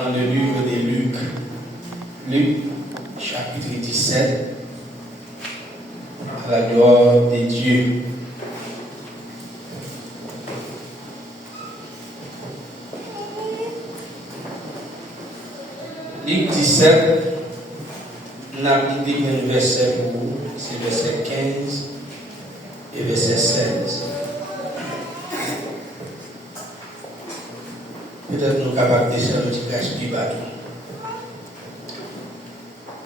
Dans le livre de Luc, chapitre 17, à la gloire de Dieu. Luc 17, on a dit un verset pour vous, c'est verset 15 et verset 16. Peut-être nous sommes capables de faire un petit cache du bateau.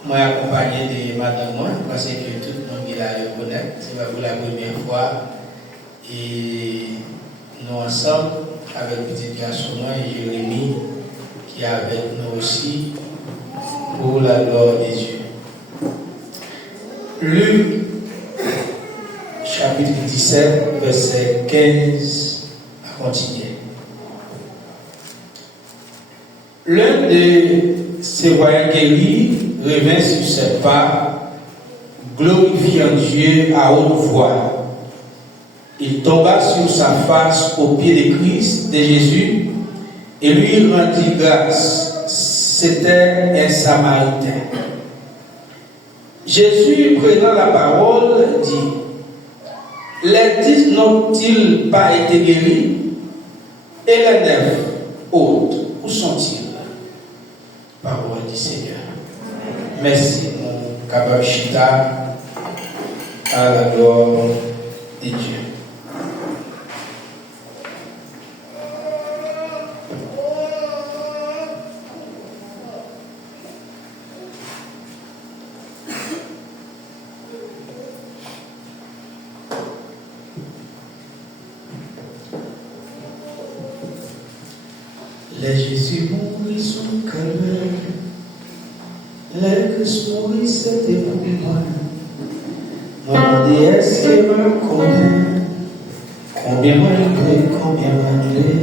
Moi, accompagné de madame, moi, parce que tout le monde qui l'a reconnaît, c'est pour la première fois. Et nous ensemble, avec le petit garçon et Jérémie, qui est avec nous aussi, pour la gloire de Dieu. Luc, chapitre 17, verset 15, à continuer. L'un de ses voyants guéris revint sur ses pas, glorifiant Dieu à haute voix. Il tomba sur sa face aux pieds de Christ, de Jésus, et lui rendit grâce. C'était un Samaritain. Jésus, prenant la parole, dit: les 10 n'ont-ils pas été guéris? Et les 9 autres, où sont-ils? Parole du Seigneur. Merci, mon Kabachita, à la gloire de Dieu. Les Jésus mourit sous le calvaire, les Christ mourit c'était pour moi. Moi dis est-ce que m'a connaît, combien m'a élevé, combien m'a élevé.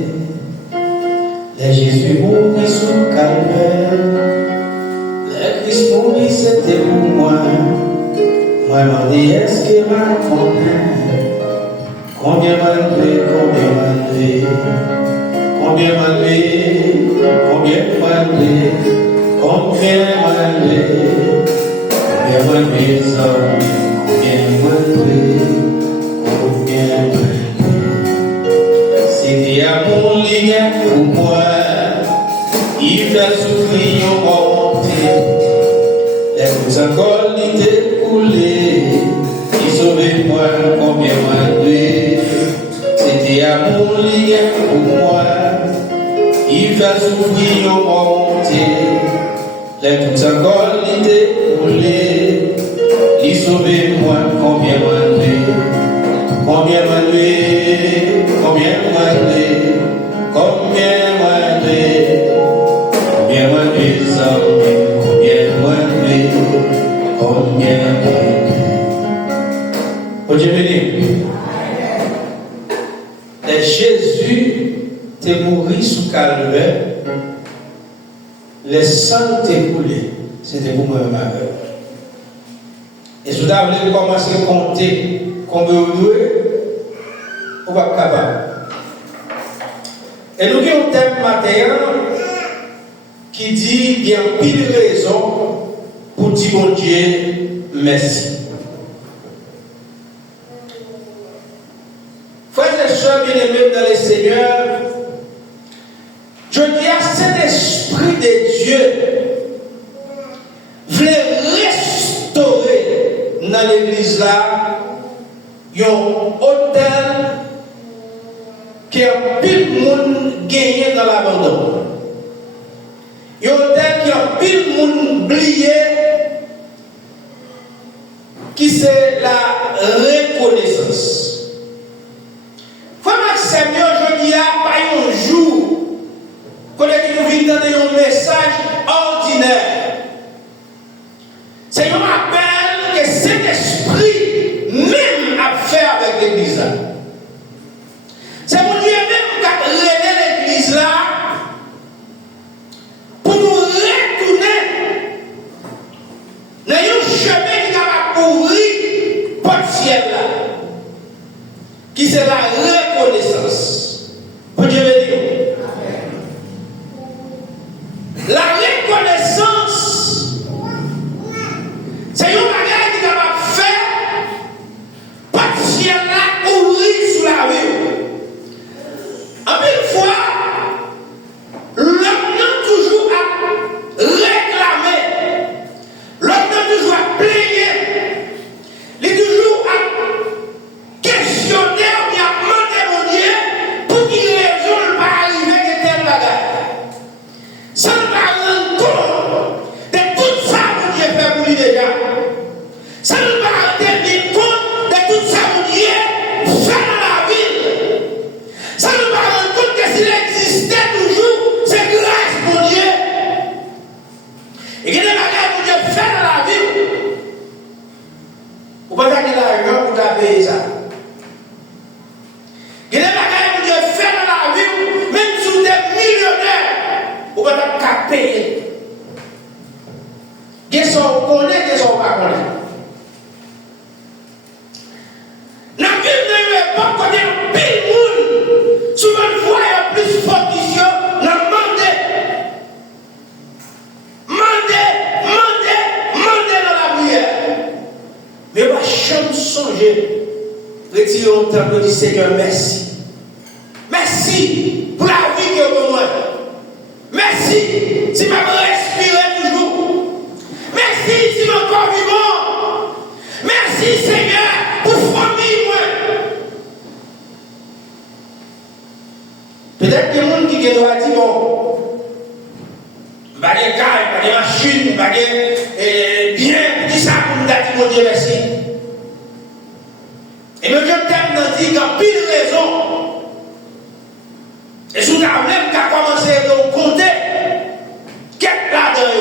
Les Jésus mourit sous le calvaire, les Christ mourit c'était pour moi. Moi dis est-ce que m'a connaît, combien m'a élevé, combien m'a élevé. Combien m'a levé, combien m'a levé, combien m'a levé, combien m'a levé, combien m'a levé, combien m'a levé. C'était amour lié pour moi, il fait souffrir en monter, les encore l'été coulé, il sauvait moi, combien m'a levé. C'était amour lié pour moi. Il fait souffrir au monté, les toutes encore l'idée roulée. Il sauvait moi, combien m'a levé, combien m'a levé, combien m'a levé, combien m'a levé, combien m'a levé, combien m'a levé, combien m'a levé. Oh Dieu béni. Et Jésus t'es mouru sous calvaire, les sangs t'es coulés, c'était pour moi ma mère. Et si vous avez commencé à compter combien vous jouez, on va capable. Et nous avons un thème matin qui dit qu'il y a pile de raisons pour dire bon Dieu merci. Frères et sœurs bien-aimés dans le Seigneur, je dis à cet esprit de Dieu voulait restaurer dans l'église là un hôtel qui a pile de monde gagné dans l'abandon. Un hôtel qui a pile de monde oublié, qui c'est la reconnaissance. Frère Seigneur, je dis à pas un jour qu'on nous vient donner un message ordinaire. C'est un appel que cet esprit même a fait avec l'église là. C'est mon Dieu même qui a relé l'église là pour nous retourner payer ça. Il y a des bagages que Dieu fait dans la vie, même si vous êtes millionnaire, vous ne pouvez pas payer. Il y a des gens qui connaissent, il y a des gens qui ne connaissent pas. Dans la Bible, il n'y a pas de pile monde. Souvent, vous voyez plus fortifié dans le mandé dans la prière. Mais on va jamais songer. Retirer au temple du Seigneur, merci. Merci pour la vie que vous avez. Merci si je respire toujours. Merci si mon corps vivant. Merci Seigneur pour famille. Peut-être que les gens qui doivent dire bon, pas de cartes, pas de machines, pas de bien, tout ça pour nous dire mon Dieu merci. Et le Dieu t'aime dans dire qu'il y a pile raison. Et si vous avez même qu'à commencer à compter, qu'est-ce là-dedans?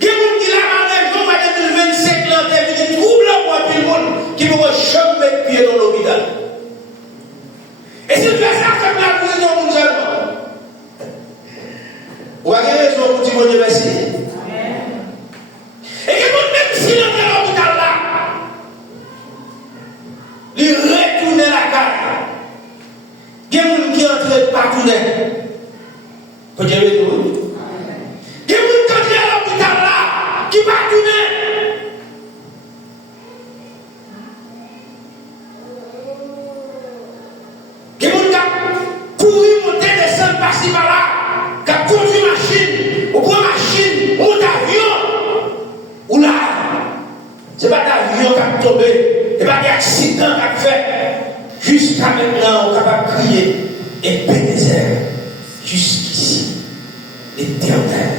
Il y a des gens qui l'ont en 2025, là, des troubles pour tout le monde qui ne vont jamais mettre pied dans l'hôpital. Et si tu fais ça, c'est la prison mondialement. Vous avez raison pour dire mon Dieu merci. Et que même si on est à l'hôpital là, il retourne la carte. Il y a des gens qui entrent partout. Faut dire le tout. Il y a des gens qui entrent à l'hôpital là, qui va tourner. Il y a des gens qui courent, monter, descendre, par-ci par-là, qui conduisent machine, ou prend machine, ou d'avion, ou là, ce n'est pas d'avion qui a tombé, ce n'est pas d'accident qui a fait. Jusqu'à maintenant, on est capable de crier et Bénézer, jusqu'ici, l'Éternel.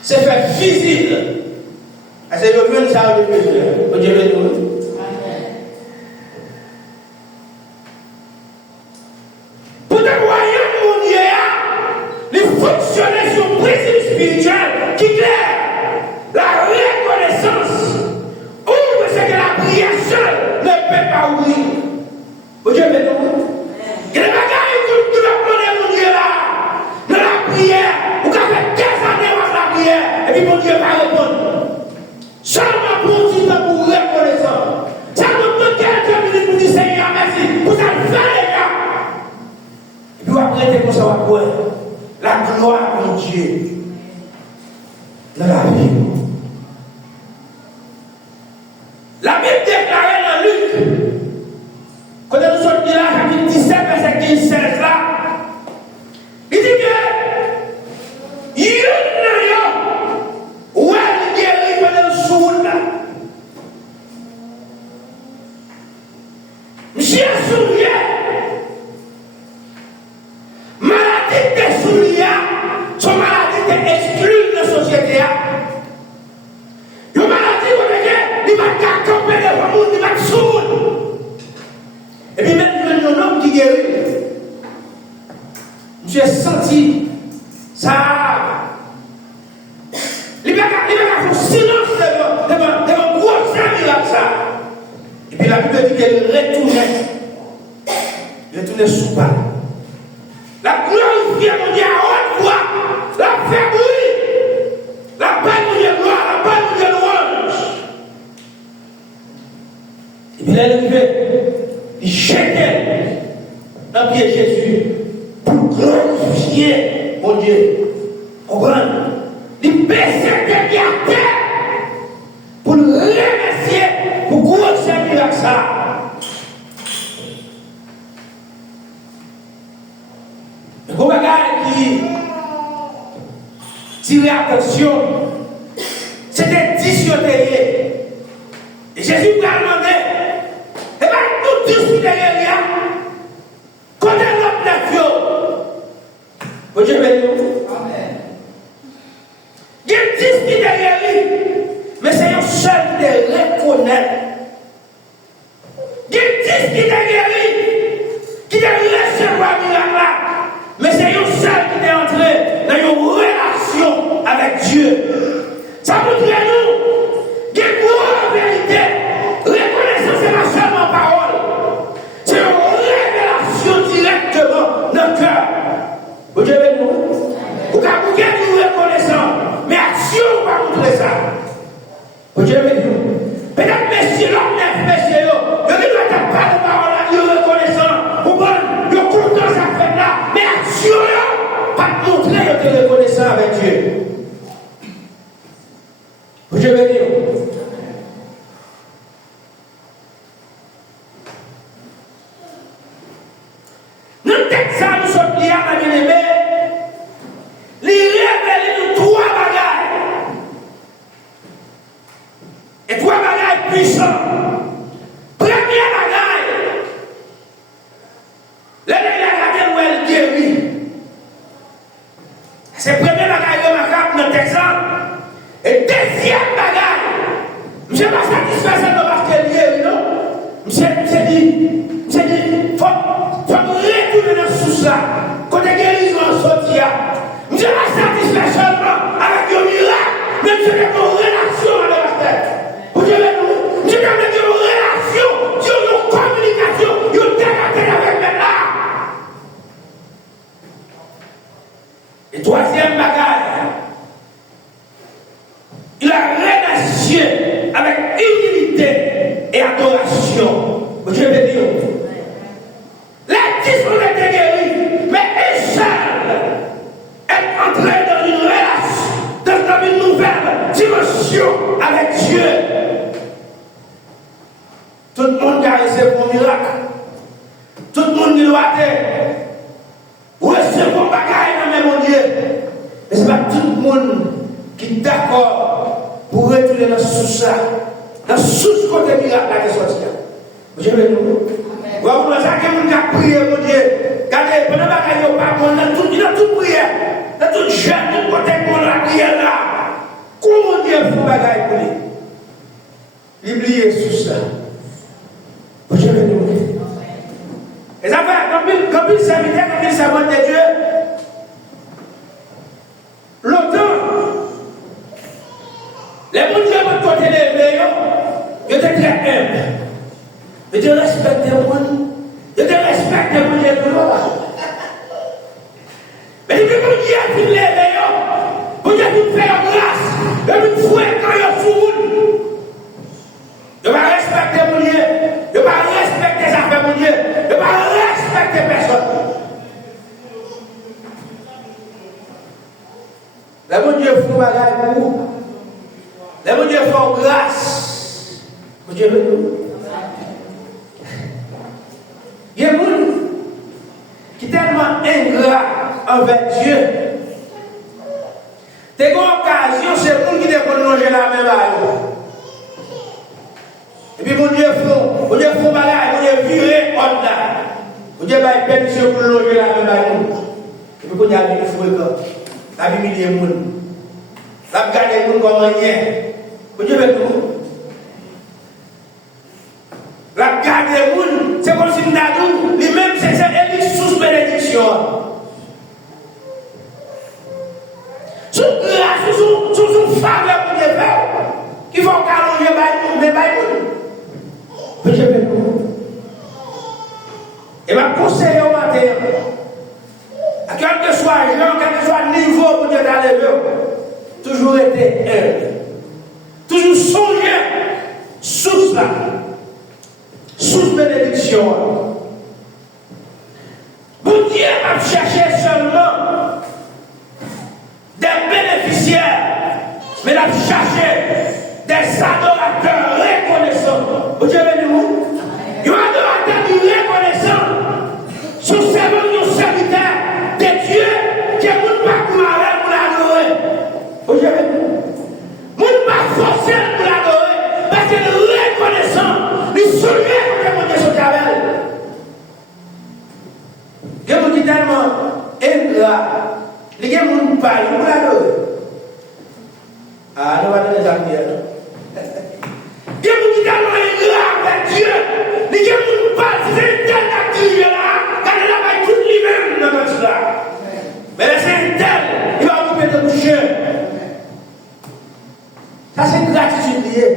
C'est fait visible. C'est le même ça de Dieu. Pour te voyer, mon Dieu, les fonctionner sur le principe spirituel qui claire la reconnaissance. Ouvre ce que la prière seule ne peut pas ouvrir. Vous Dieu, mais non. Il y a des bagages que tu vas prendre, mon Dieu, là, dans la prière. Vous avez des années dans la prière, et puis mon Dieu va répondre. Seulement pour dire pour reconnaissance. Ça me prend quelques minutes pour dire Seigneur, merci. Vous avez fait les gars. Et puis vous apprêtez pour savoir quoi. La gloire de Dieu dans la vie. La Bible déclarait dans Luc, quand nous sommes là, chapitre 17, verset 15, 16 là, il dit que il y a guéri pendant le sourd là. Monsieur soulier, maladie des souliers, son maladie est exclue de la société. Une maladie où il va camper devant le monde, il va sourd. Et puis maintenant, un homme qui guérit, j'ai senti ça. Il va faire silence devant gros miracle ça. Et puis la Bible dit qu'elle retournait. Il retournait sous pas. La glorifiée, mon Dieu, à haute voix. La fait bruit. La paix, mon Dieu, gloire. La paix, mon Dieu, louange. Et puis là, il jetait dans le pied de Jésus pour glorifier, mon Dieu. Comprendre? Il baissait des pieds à terre pour le remercier pour grossir avec ça. Le gros bagage qui tirait attention, c'était dissuadé. Et Jésus lui a demandé, et bien, nous tous qui derrière, quand elle a l'autre vous Dieu béni. Amen. Il y a 10 qui derrière lui, mais c'est un seul qui reconnaît. Il y a 10 qui derrière lui, qui doit recevoir miracle là, mais c'est un seul qui est entré dans une relation avec Dieu. Ça vous dit à nous, il y a une grande vérité. Reconnaissance, c'est pas seulement parole, c'est une révélation directement dans le cœur. Vous devez nous, vous avez nous reconnaissant, mais action va montrer ça. Vous devez nous, peut-être messieurs, l'homme neuf, messieurs, vous ne doit pas de parole à Dieu reconnaissant, vous prenez le content ça fait là, mais action va montrer que vous êtes reconnaissant avec Dieu. Vous devez dire. Nous texte ça, nous sommes liés à la bien-aimée. Il révèle nous 3 bagages. Et 3 bagages puissants. Premier bagage. Là, il a regardé où elle guérit. C'est le premier bagage remarquable dans le texte. Et deuxième bagage. Je ne suis pas satisfait seulement parce qu'elle guérit, non? Je dit, faut retourner dans ce sous-là. Quand la guérison sortit, je ne suis pas satisfait seulement avec un miracle, mais je suis en relation avec la tête. Vous savez, je suis en relation, en communication, en tête avec mes âmes. Et troisième bagage, il a relation avec humilité et adoration. Vous savez dire, les 10 ont été guéris, mais une seule est entrée dans une relation, dans une nouvelle dimension avec Dieu. Tout le monde a reçu mon miracle. Tout le monde doit recevoir mon bagage dans mes mon Dieu. Mais ce n'est pas tout le monde qui est d'accord pour retourner dans ce sous-là, dans ce sous-côté miracle qui est sorti. Je vais nous. Vous avez prié, mon Dieu. Regardez, pendant que vous pas bon, dans toute prière, dans toute jeune, tout côté de la prière là. Comment Dieu fait bagaille pour lui? Oubliez sous ça. Je vais nous. Et ça fait, comme il serviteur, comme il servant de Dieu, longtemps, les gens qui ont côté les meilleurs, ils étaient très humbles. Je te respecte les gens. Je te respecte les gens de l'eau. Mais depuis que Dieu a fait les meilleurs, Dieu a fait grâce, et vous fouet quand il y a fou. Je ne vais pas respecter mon Dieu. Je ne vais pas respecter les affaires mon Dieu. Je ne vais pas respecter personne. Les bon Dieu font bagaille pour vous. Les bon Dieu font grâce. Mon Dieu veut nous. Il y a des gens qui sont tellement ingrats envers Dieu. Tu as une occasion, c'est les gens qui déconnent manger la même balle. Et puis, mon Dieu faut bagaille, mon Dieu virer hors là. Mon Dieu va permission pour loger la même balle. Et puis, quand il y a des fouets, la Bible dit les gens. La regarde les gens comme rien. Mon Dieu veut nous. La garde des gens, c'est comme si nous avons lui-même, c'est une sous bénédiction. Sous grâce, sous faveur pour les pères, qui vont calmer les bails. Et ma conseil au matin, à quel que soit le niveau pour Dieu d'aller toujours été humble. Toujours songer sous cela. Sous bénédiction. Pour Dieu a cherché seulement des bénéficiaires, mais il a cherché des adorateurs reconnaissants. Vous avez dit où? Il y a un adorateur qui est reconnaissant. Sous ces bons serviteurs de Dieu qui est mon pas malade pour l'adorer. Vous avez dit où? Mon pas forcé pour l'adorer parce qu'il est reconnaissant. Il souvient que mon Dieu est vous l'adorez. Ah, nous allons les amis. Dieu vous dit avec Dieu. Les gens vous parlent, c'est tel actif là, car il a tout lui-même dans notre là. Mais c'est tel, il va vous mettre de boucher. Ça c'est gratitude liée.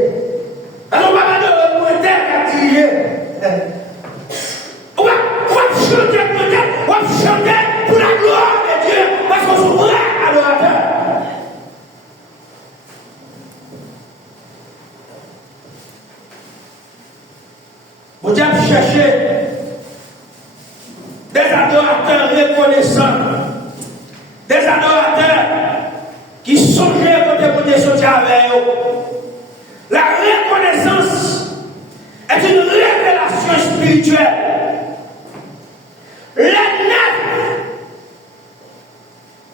Alors on va pas pour un tel actif. On va chanter peut-être, on va chanter pour la gloire de Dieu, parce qu'on se voit à l'orateur. Vous devez chercher des adorateurs reconnaissants, des adorateurs qui songeaient quand vous sortir avec eux. La reconnaissance est une révélation spirituelle. Les neufs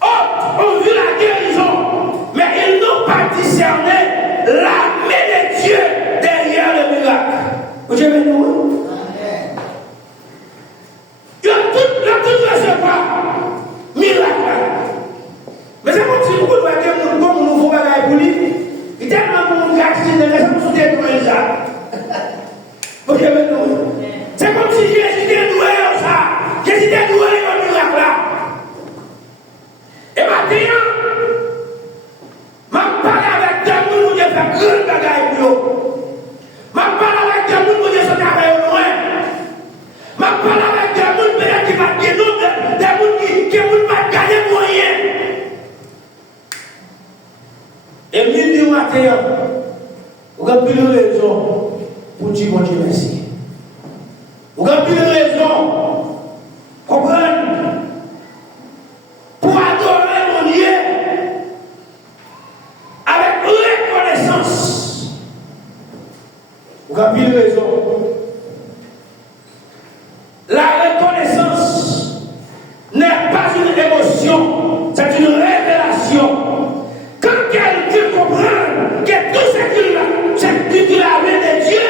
ont vu la guérison, mais ils n'ont pas discerné la main de Dieu derrière le miracle. Vous avez nous? Ils ont tout recevoir miracle. Mais c'est comme si vous voyez comme nous faut pas pour lui. Il tellement pour nous gâcher, les gens sont détruits déjà. Vous avez nous? C'est comme si Jésus était doué en ça. Jésus était doué en miracle là. Et maintenant, je parle avec des gens qui ont fait grand bagaille pour eux. Je parle avec des gens qui sont arrivés au loin. Je parle avec des gens qui vont gagner, des gens qui ne vont pas gagner moyen. Et minuit du matin, vous avez plus de raison pour dire bon Dieu merci. Vous avez plus de raison, comprendre, pour adorer mon Dieu avec reconnaissance. Vous avez plus de raison. La reconnaissance n'est pas une émotion, c'est une révélation. Quand quelqu'un comprend que tout ce qu'il a vu de Dieu,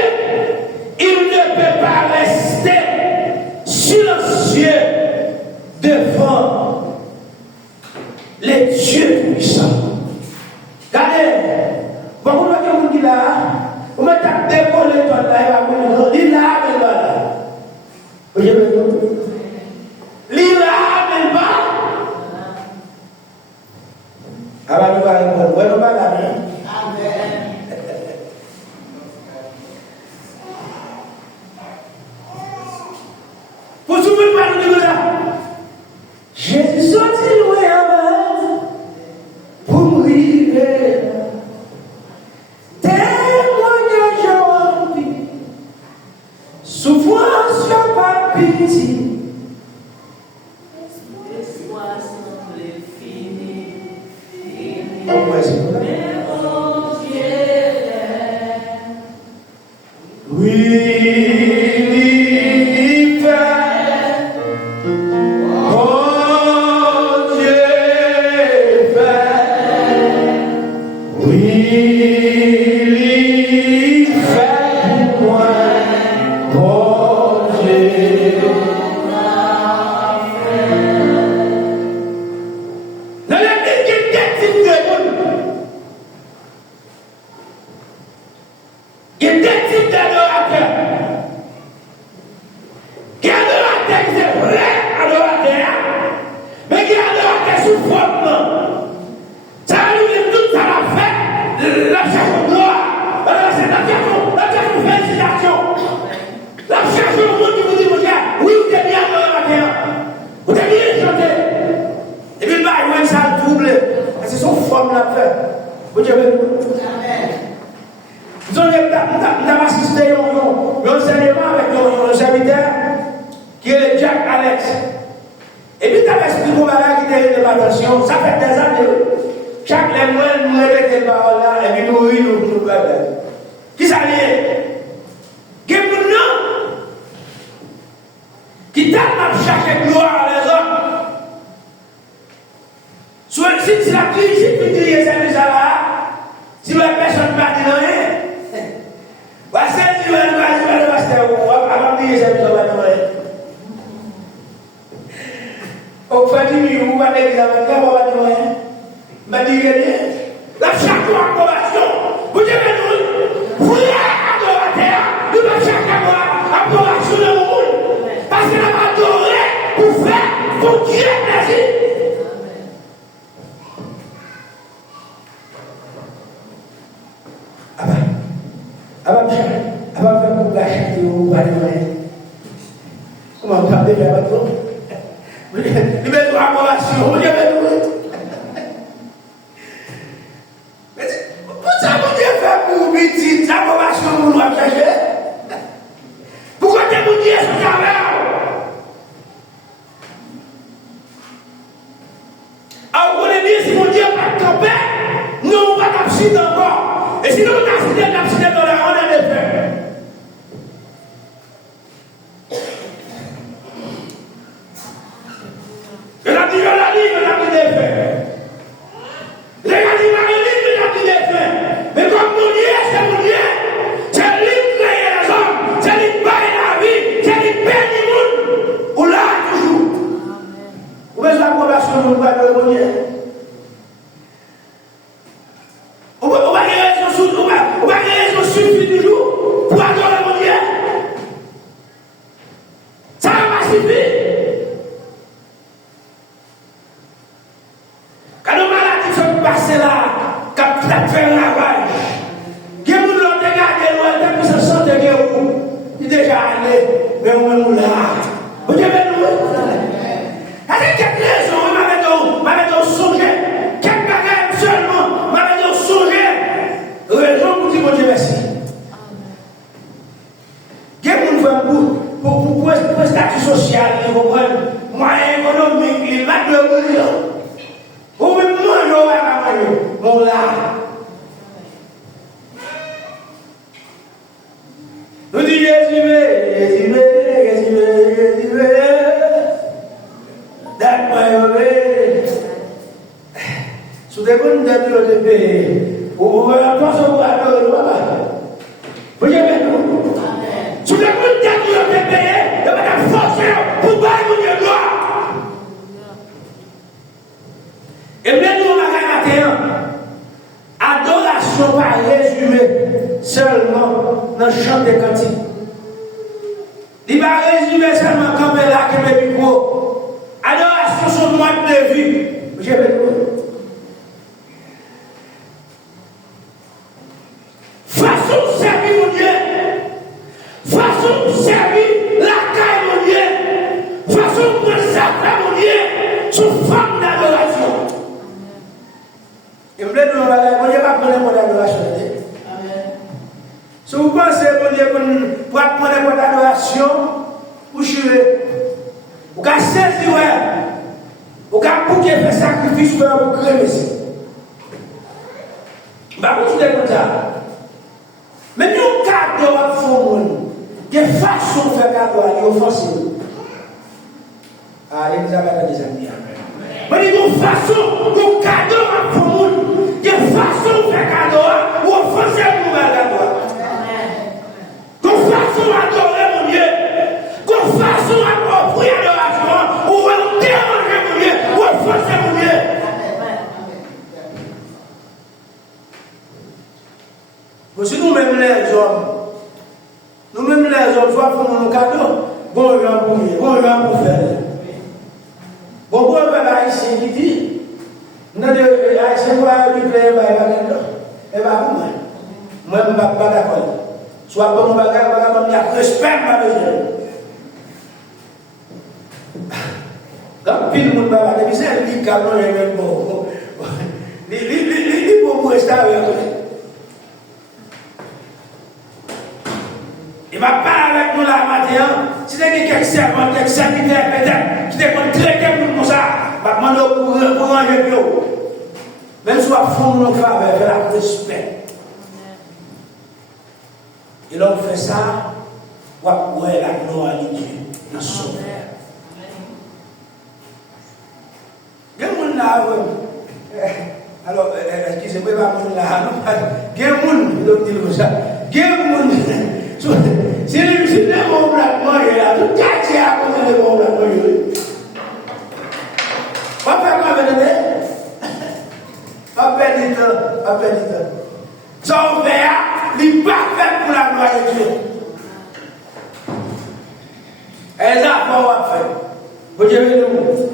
il ne peut pas rester silencieux devant les dieux puissants. Regardez, beaucoup de gens qui là, vous mettez à décoller ton là, il a amené là. Vous voyez, il a amené là. Alors nous allons répondre, oui, nous allons aller. Amen. Vous vous souvenez pas de ça? Jésus sorti loin avant pour mourir. Témoignage rempli, souffrance pas pitié. L'espoir semble fini. Comment est-ce que vous avez? m'a dit rien. La chaque approbation. Vous devez nous, vous êtes adorateur, nous devons chaque approbation de monde. Parce que nous avons adoré pour faire, pour Dieu plaisir. Avant de faire pour lâcher ou pas de comment vous avez fait votre nom? Vous avez une approbation, vous avez ça vous dire faire pour petite approbation pour nous chercher? Pourquoi vous dire ce travail? Alors vous voulez dire si mon Dieu pas camper, nous on va t'absiner encore. Et si nous t'absiner dans la ronde de paix. Je l'ai dit, des faits. Je l'ai dit, des faits. Mais comme mon Dieu, c'est mon Dieu. C'est lui qui crée les hommes. C'est lui qui baille la vie. C'est lui qui paye le monde. Ou là, toujours. Vous voyez l'approbation de mon Dieu. On va raison suffit du jour pour adorer mon Dieu. Ça va pas suffire. Quand nos maladies sont passées là, quand tu fait un lavage, qui est nous l'ont dégagé, nous avons se sentir que vous, il est déjà allé, mais on est là. Vous avez nous. Avec quelle raison, on m'avait songé, quel bagage seulement, m'avait songé, raison pour dire mon Dieu merci. Qui est nous pour statut social, moyen économique, les maths de millions. Vous pouvez manger à mon là. Nous disons Jésus. Sous des bonnes dates de paix, vous pouvez entendre vous avez nous. Sous des bonnes dates de paix, vous avez forcé pour bailler mon gloire. Et même nous, adoration pas résumée seulement dans le chant des cantiques. Il va résumer seulement comme là que le micro. Adoration sur le mode de vie. Je vais vous. Façon de servir mon Dieu. Façon de servir la caille mon Dieu. Façon de prendre ça mon Dieu. Sous forme d'adoration. Et vous voulez nous dire, pas prendre mon adoration. Si vous pensez, mon Dieu, pour prendre mon adoration, vous jouez. Vous pouvez saisir, vous pouvez faire sacrifice pour vous créer. Vous êtes comme ça. Mais nous, cadeau à fond, de façon de faire cadeau à l'offensive. Ah, Elisabeth a des amis. Mais nous, façon, nous cadeau à fond, de façon de faire cadeau à l'offensive pour faire cadeau. De façon à adorer mon Dieu. De façon à offrir l'adoration, ou à déranger mon Dieu, ou à offenser mon Dieu. Si nous-mêmes les hommes, soit pour nos cadeaux, bon vent pour lui, bon vent pour faire. Bon vent haïtien qui dit, nous avons des haïtiens qui vont lui plaire, et va pour moi. Moi, je ne suis pas d'accord. Soit pour mon bagage, il y a respect, ma besoin. Quand pile le monde va parler, c'est un petit cadeau, il est bon. Il est pour rester avec lui. Il va parler avec nous là matin. Si il y a quelques servants, quelques serviteurs peut-être, qui te traiter pour nous ça, va demander pour ranger plus haut. Même si on fond nos faveurs, il y a respect. Et l'homme fait ça, on va voir la gloire de Dieu dans son cœur. Il y a des gens là, alors, excusez-moi, il y a des gens là, il y a des gens qui disent ça. Il y a des gens si les bons blancs mangent là, tout quartier a posé les bons blancs mangent. On va faire quoi avec Pas perdre du temps, pas perdre du temps. Son père, il n'est pas fait pour la gloire de Dieu. Et ça, on va faire. Vous Dieu nous.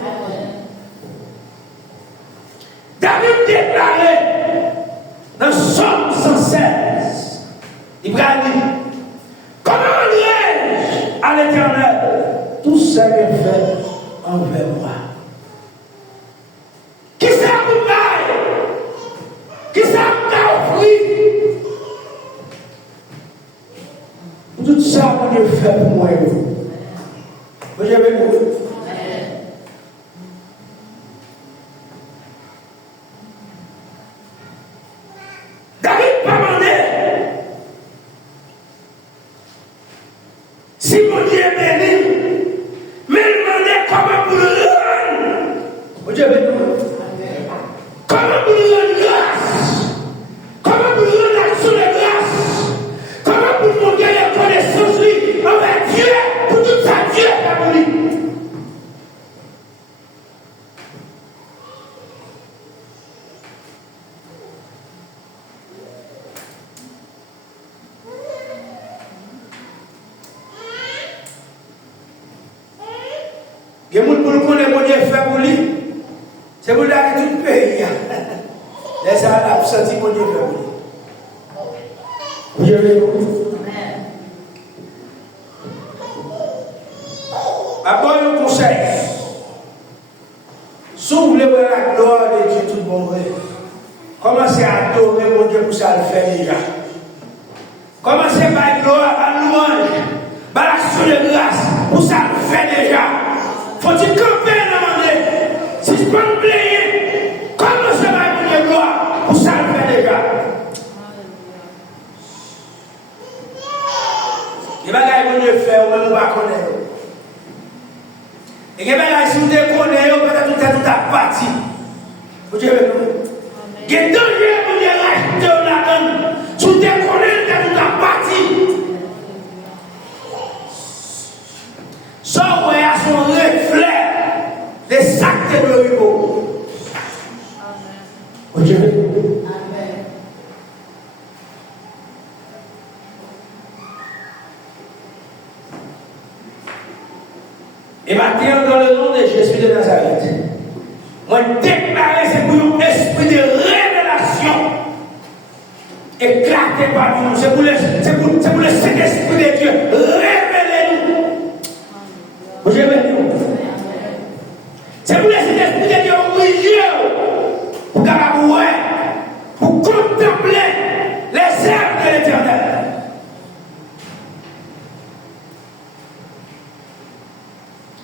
David déclaré dans Somme 116, il va dire, comment dirais-je à l'Éternel tout ce qu'il fait envers moi? Qui ça vous gagne? Qui ça vous offrir? Tout ça, vous Dieu fait pour moi. Vous avez vu? David pas demandé si mon Dieu est béni, mais il demandait comment pour le rendre. Vous avez vu? Comment pour lui rendre grâce? Comment pour lui rendre l'action de grâce? Comment pour montrer la connaissance envers Dieu pour tout ça Dieu a pour lui? Il y a des gens qui connaissent mon Dieu fait pour lui. C'est pour ça que tout le pays. Laissez la senti mon Dieu fait pour lui. Vous avez vu? D'abord, le conseil. Si vous voulez voir la gloire de Dieu tout bon vrai, commencez à adorer mon Dieu pour ça le faire déjà. Commencez par la gloire, par la louange, par l'action de grâce pour ça le faire déjà. Faut-il camper dans mon Dieu? Si je peux me plaire, commencez par la gloire pour ça le faire déjà. Les bagages que Dieu fait, on ne va pas connaître. Et les bagages, si vous connaissez, peut-être tout à parti. Vous dites, il y a des dangers pour les racheter la donne. Si vous connaissez, tout à parti. Ça, on a son reflet des sacs de l'Oribo. Vous dites, et maintenant, dans le nom de Jésus de Nazareth, moi déclarer c'est pour un esprit de révélation éclaté par nous. C'est pour le Saint-Esprit de Dieu. Révélez-nous. Vous avez vu? C'est pour le Saint-Esprit de Dieu pour pour contempler les œuvres de l'Éternel.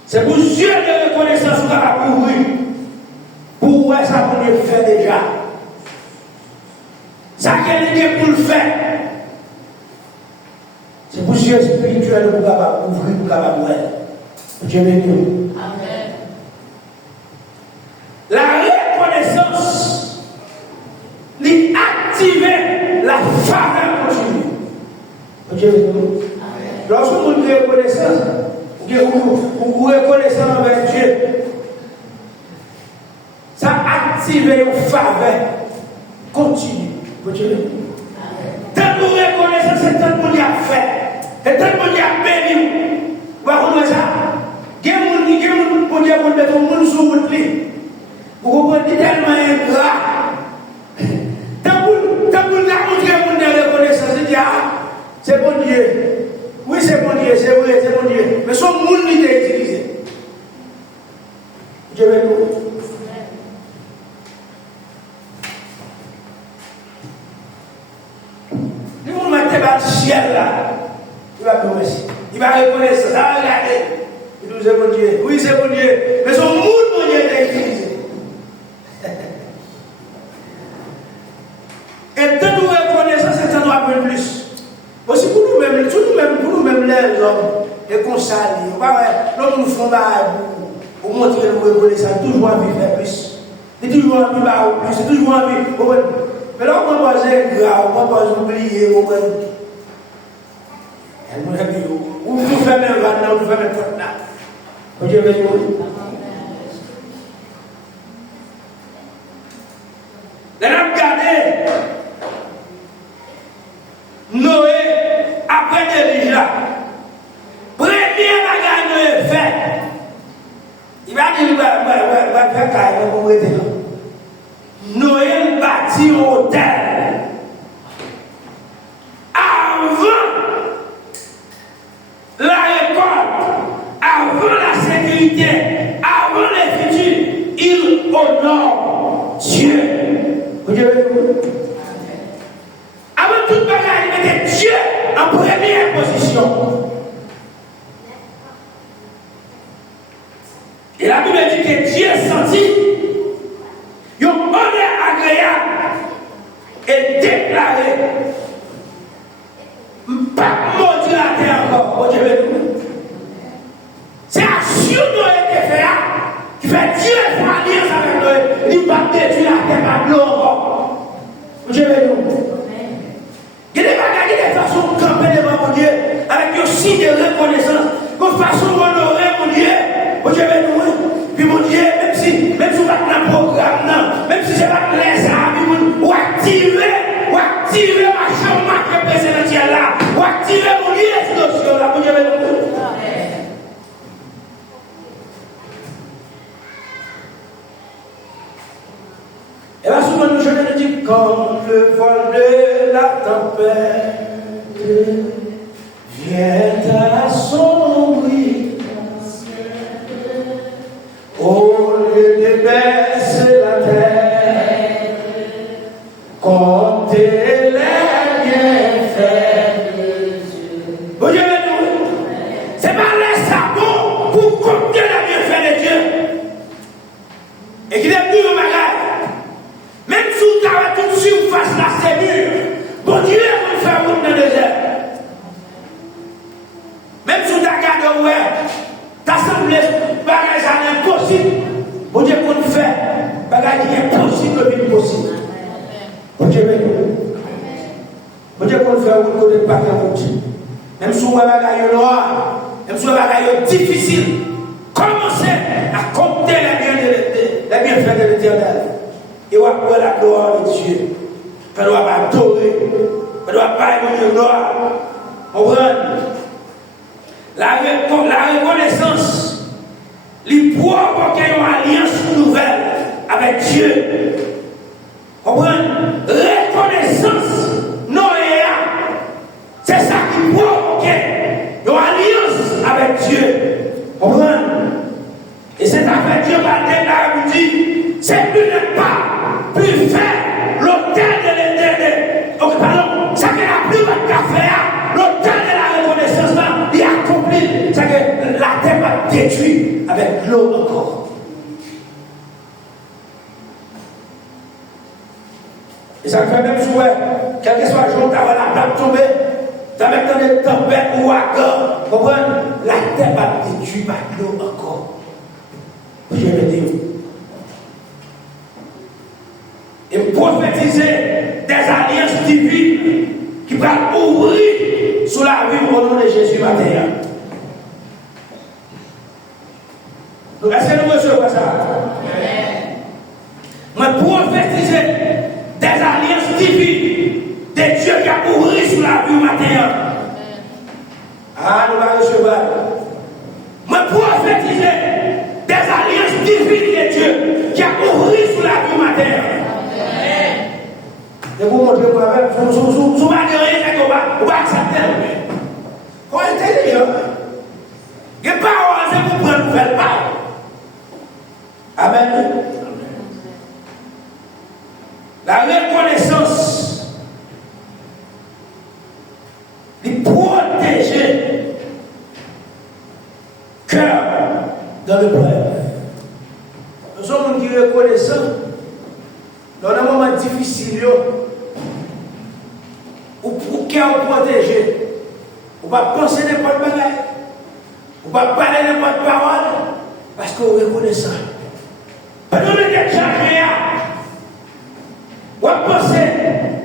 C'est pour Dieu de reconnaissance qu'on a pour voir ça qu'on a fait déjà. Ça qu'il est pour le faire. C'est pour Dieu spirituel pour ouvrir, pour voir. Dieu béni. Amen. La reconnaissance lui active la faveur continue. Dieu béni. Lorsque vous avez reconnaissance, vous reconnaissez envers Dieu, ça active une faveur continue. Tant que vous reconnaissez, c'est tant que vous avez fait, et tant que vous avez béni. Vous comprenez ça? Il y a des gens qui ont dit que vous avez sur votre lit. Vous comprenez tellement ingrat. Tant que vous avez reconnaissance, c'est bon Dieu. Oui, c'est bon Dieu, c'est vrai, c'est bon Dieu. Mais son monde qui est utilisé. Dieu veut nous. Il va mettre dans le ciel là. Il va commencer. Il va reconnaître ça. Ça va regarder. Il nous c'est bon Dieu. Oui, c'est bon Dieu. Mais son monde, bon Dieu, est utilisé. Et tant que nous reconnaissons, c'est un droit de plus. Aussi pour nous-mêmes, les hommes, les consacrés, l'homme nous font pour montrer que nous reconnaissons, toujours envie de faire plus. C'est toujours envie de faire plus, c'est toujours envie. Mais là, on va pas être grave, on va pas oublier, on va nous faire même maintenant, nous faire même faute là. Dieu veut nous. terre. Avant la récolte, avant la sécurité, avant les futurs, il honore Dieu. Vous dites, avant toute bagarre, il mettait Dieu en première position. Et la Bible dit que Dieu sentit un honneur agréable et déclaré. Pas maudit la terre encore. C'est action nous été fait qui fait Dieu faire alliance avec nous. Il va détruire la terre par l'eau encore. Vous avez nous. Il y a des bagages, il y a des façons de camper devant mon Dieu avec un signe de reconnaissance. Une façon d'honorer mon Dieu. Vous avez nous. Puis mon Dieu, même si vous êtes dans le programme, même si je vais laisser ça, ou activer ma chambre présidentielle là, ou activer mon Dieu l'institution là, vous avez nous. Et là, souvent, je me dis, quand le vol de la tempête vient assombrir, au lieu de baisser la terre, comptez les bienfaits de Dieu. Vous voyez, c'est pas les sabots pour compter les bienfaits de Dieu. Et qu'il est plus au bagage. Même si vous avez toute surface là, c'est mûr. Bon Dieu, vous faire route dans le désert. Même si vous avez regardé, t'as semblé bagage à l'impossible. Bon Dieu, pour nous faire bagage qui est possible, le plus possible. Bon Dieu, bon Dieu, pour nous faire route côté de pas même si vous avez bagage noir, même si vous avez bagage difficile, commencez à compter les bienfaits de l'Éternel. Et on va prendre la gloire de Dieu. On doit pas adorer. On doit pas aimer gloire. On prend la reconnaissance. Il provoque une alliance nouvelle avec Dieu. On prend reconnaissance. Noé. C'est ça qui provoque une alliance avec Dieu. On prend. Et c'est avec Dieu qui vous dit, c'est plus ne pas, plus faire l'autel de l'éternel. Donc, pardon, ça que la plus de café, l'autel de la reconnaissance, là, il accomplit. C'est que la terre va détruire avec l'eau encore. Et ça fait même souvent, quel que soit le jour, tu as la plaque tombée, tu as maintenant des tempêtes ou encore, vous comprenez? La terre va détruire par l'eau encore. Je le dis. Et prophétiser des alliances divines qui vont ouvrir sous la vie au nom de Jésus matin. Donc, est-ce que nous recevons ça? Mais prophétiser des alliances divines de Dieu qui a ouvert sous la vie matin. Ah, nous allons recevoir. Mais prophétiser des alliances divines de Dieu qui a ouvert sous la vie matin. Et vous montrez moi-même, vous m'avez rien, vous va accepter. Comment est-ce que les paroles, c'est pour prendre nouvelle parole. Amen. La reconnaissance de protéger cœur dans le preuve. Nous sommes qui reconnaissants dans un moment difficile. Ou pour cœur protéger. On va penser n'importe quoi. On va parler n'importe parole. Parce qu'on reconnaît ça. Parce qu'on est chargé. On va penser.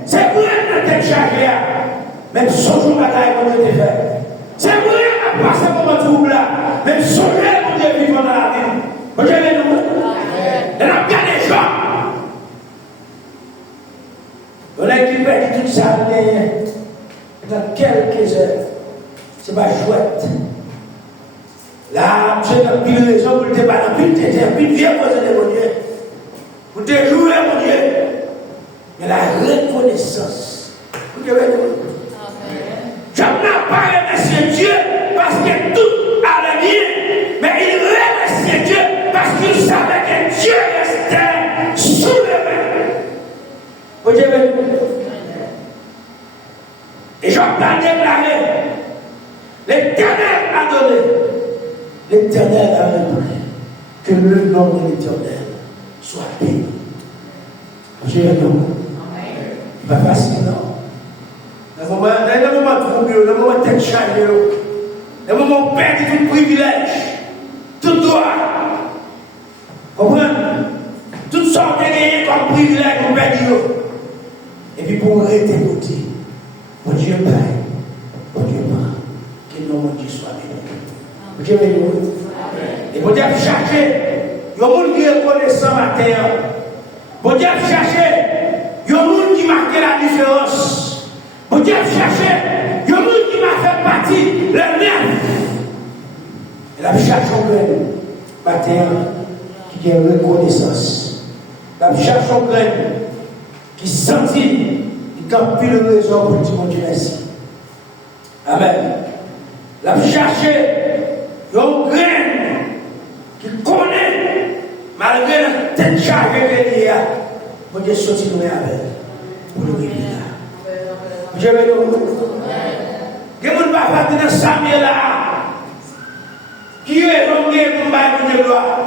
C'est vrai qu'on est chargé. Même si on joue bataille comme je t'ai fait. C'est vrai qu'on a passé un moment trouble là. Même si on est vivant dans la vie. Vous avez nous. Il y a des gens. On a qui perd tout ça dans quelques heures. C'est pas chouette. Là, j'ai une pile de raison pour te parler, puis te dire, puis viens poser mon Dieu. Pour te jouer, mon Dieu. mais la reconnaissance. Vous devez je n'ai pas remercié Dieu parce que tout allait bien, mais il remerciait Dieu parce qu'il savait que Dieu restait souverain. Vous devez et je pas déclaré, l'Éternel a donné, l'Éternel a donné, que le nom de l'Éternel soit béni. Dieu est non. Pas facile, non. Dans le moment troublé, dans le moment tête chargée, dans le moment où on perd tout privilège, tout droit. Comprenez? Toutes sortes de gagnés comme privilège, on perd. Et puis pour arrêter de dire, mon Dieu Père, mon Dieu Père, que le nom de Dieu soit béni. Dieu béni. Et pour Dieu chercher, il y a des gens qui reconnaissent ma terre. Pour Dieu chercher, il y a des gens qui marquent la différence. Pour Dieu chercher, il y a des gens qui m'a fait partie, le neuf. Et la cherche en ma terre qui a reconnaissance. La cherche en qui sentit. Il a plus de raison pour dire mon Dieu merci. Amen. La chercher, il y a une graine qui connaît, malgré la tête chargée qu'il y a, pour Dieu sortir de avec pour le réveiller. Je vais nous. Je ne vais pas faire de Samuel là. Qui est l'homme pour me dire gloire?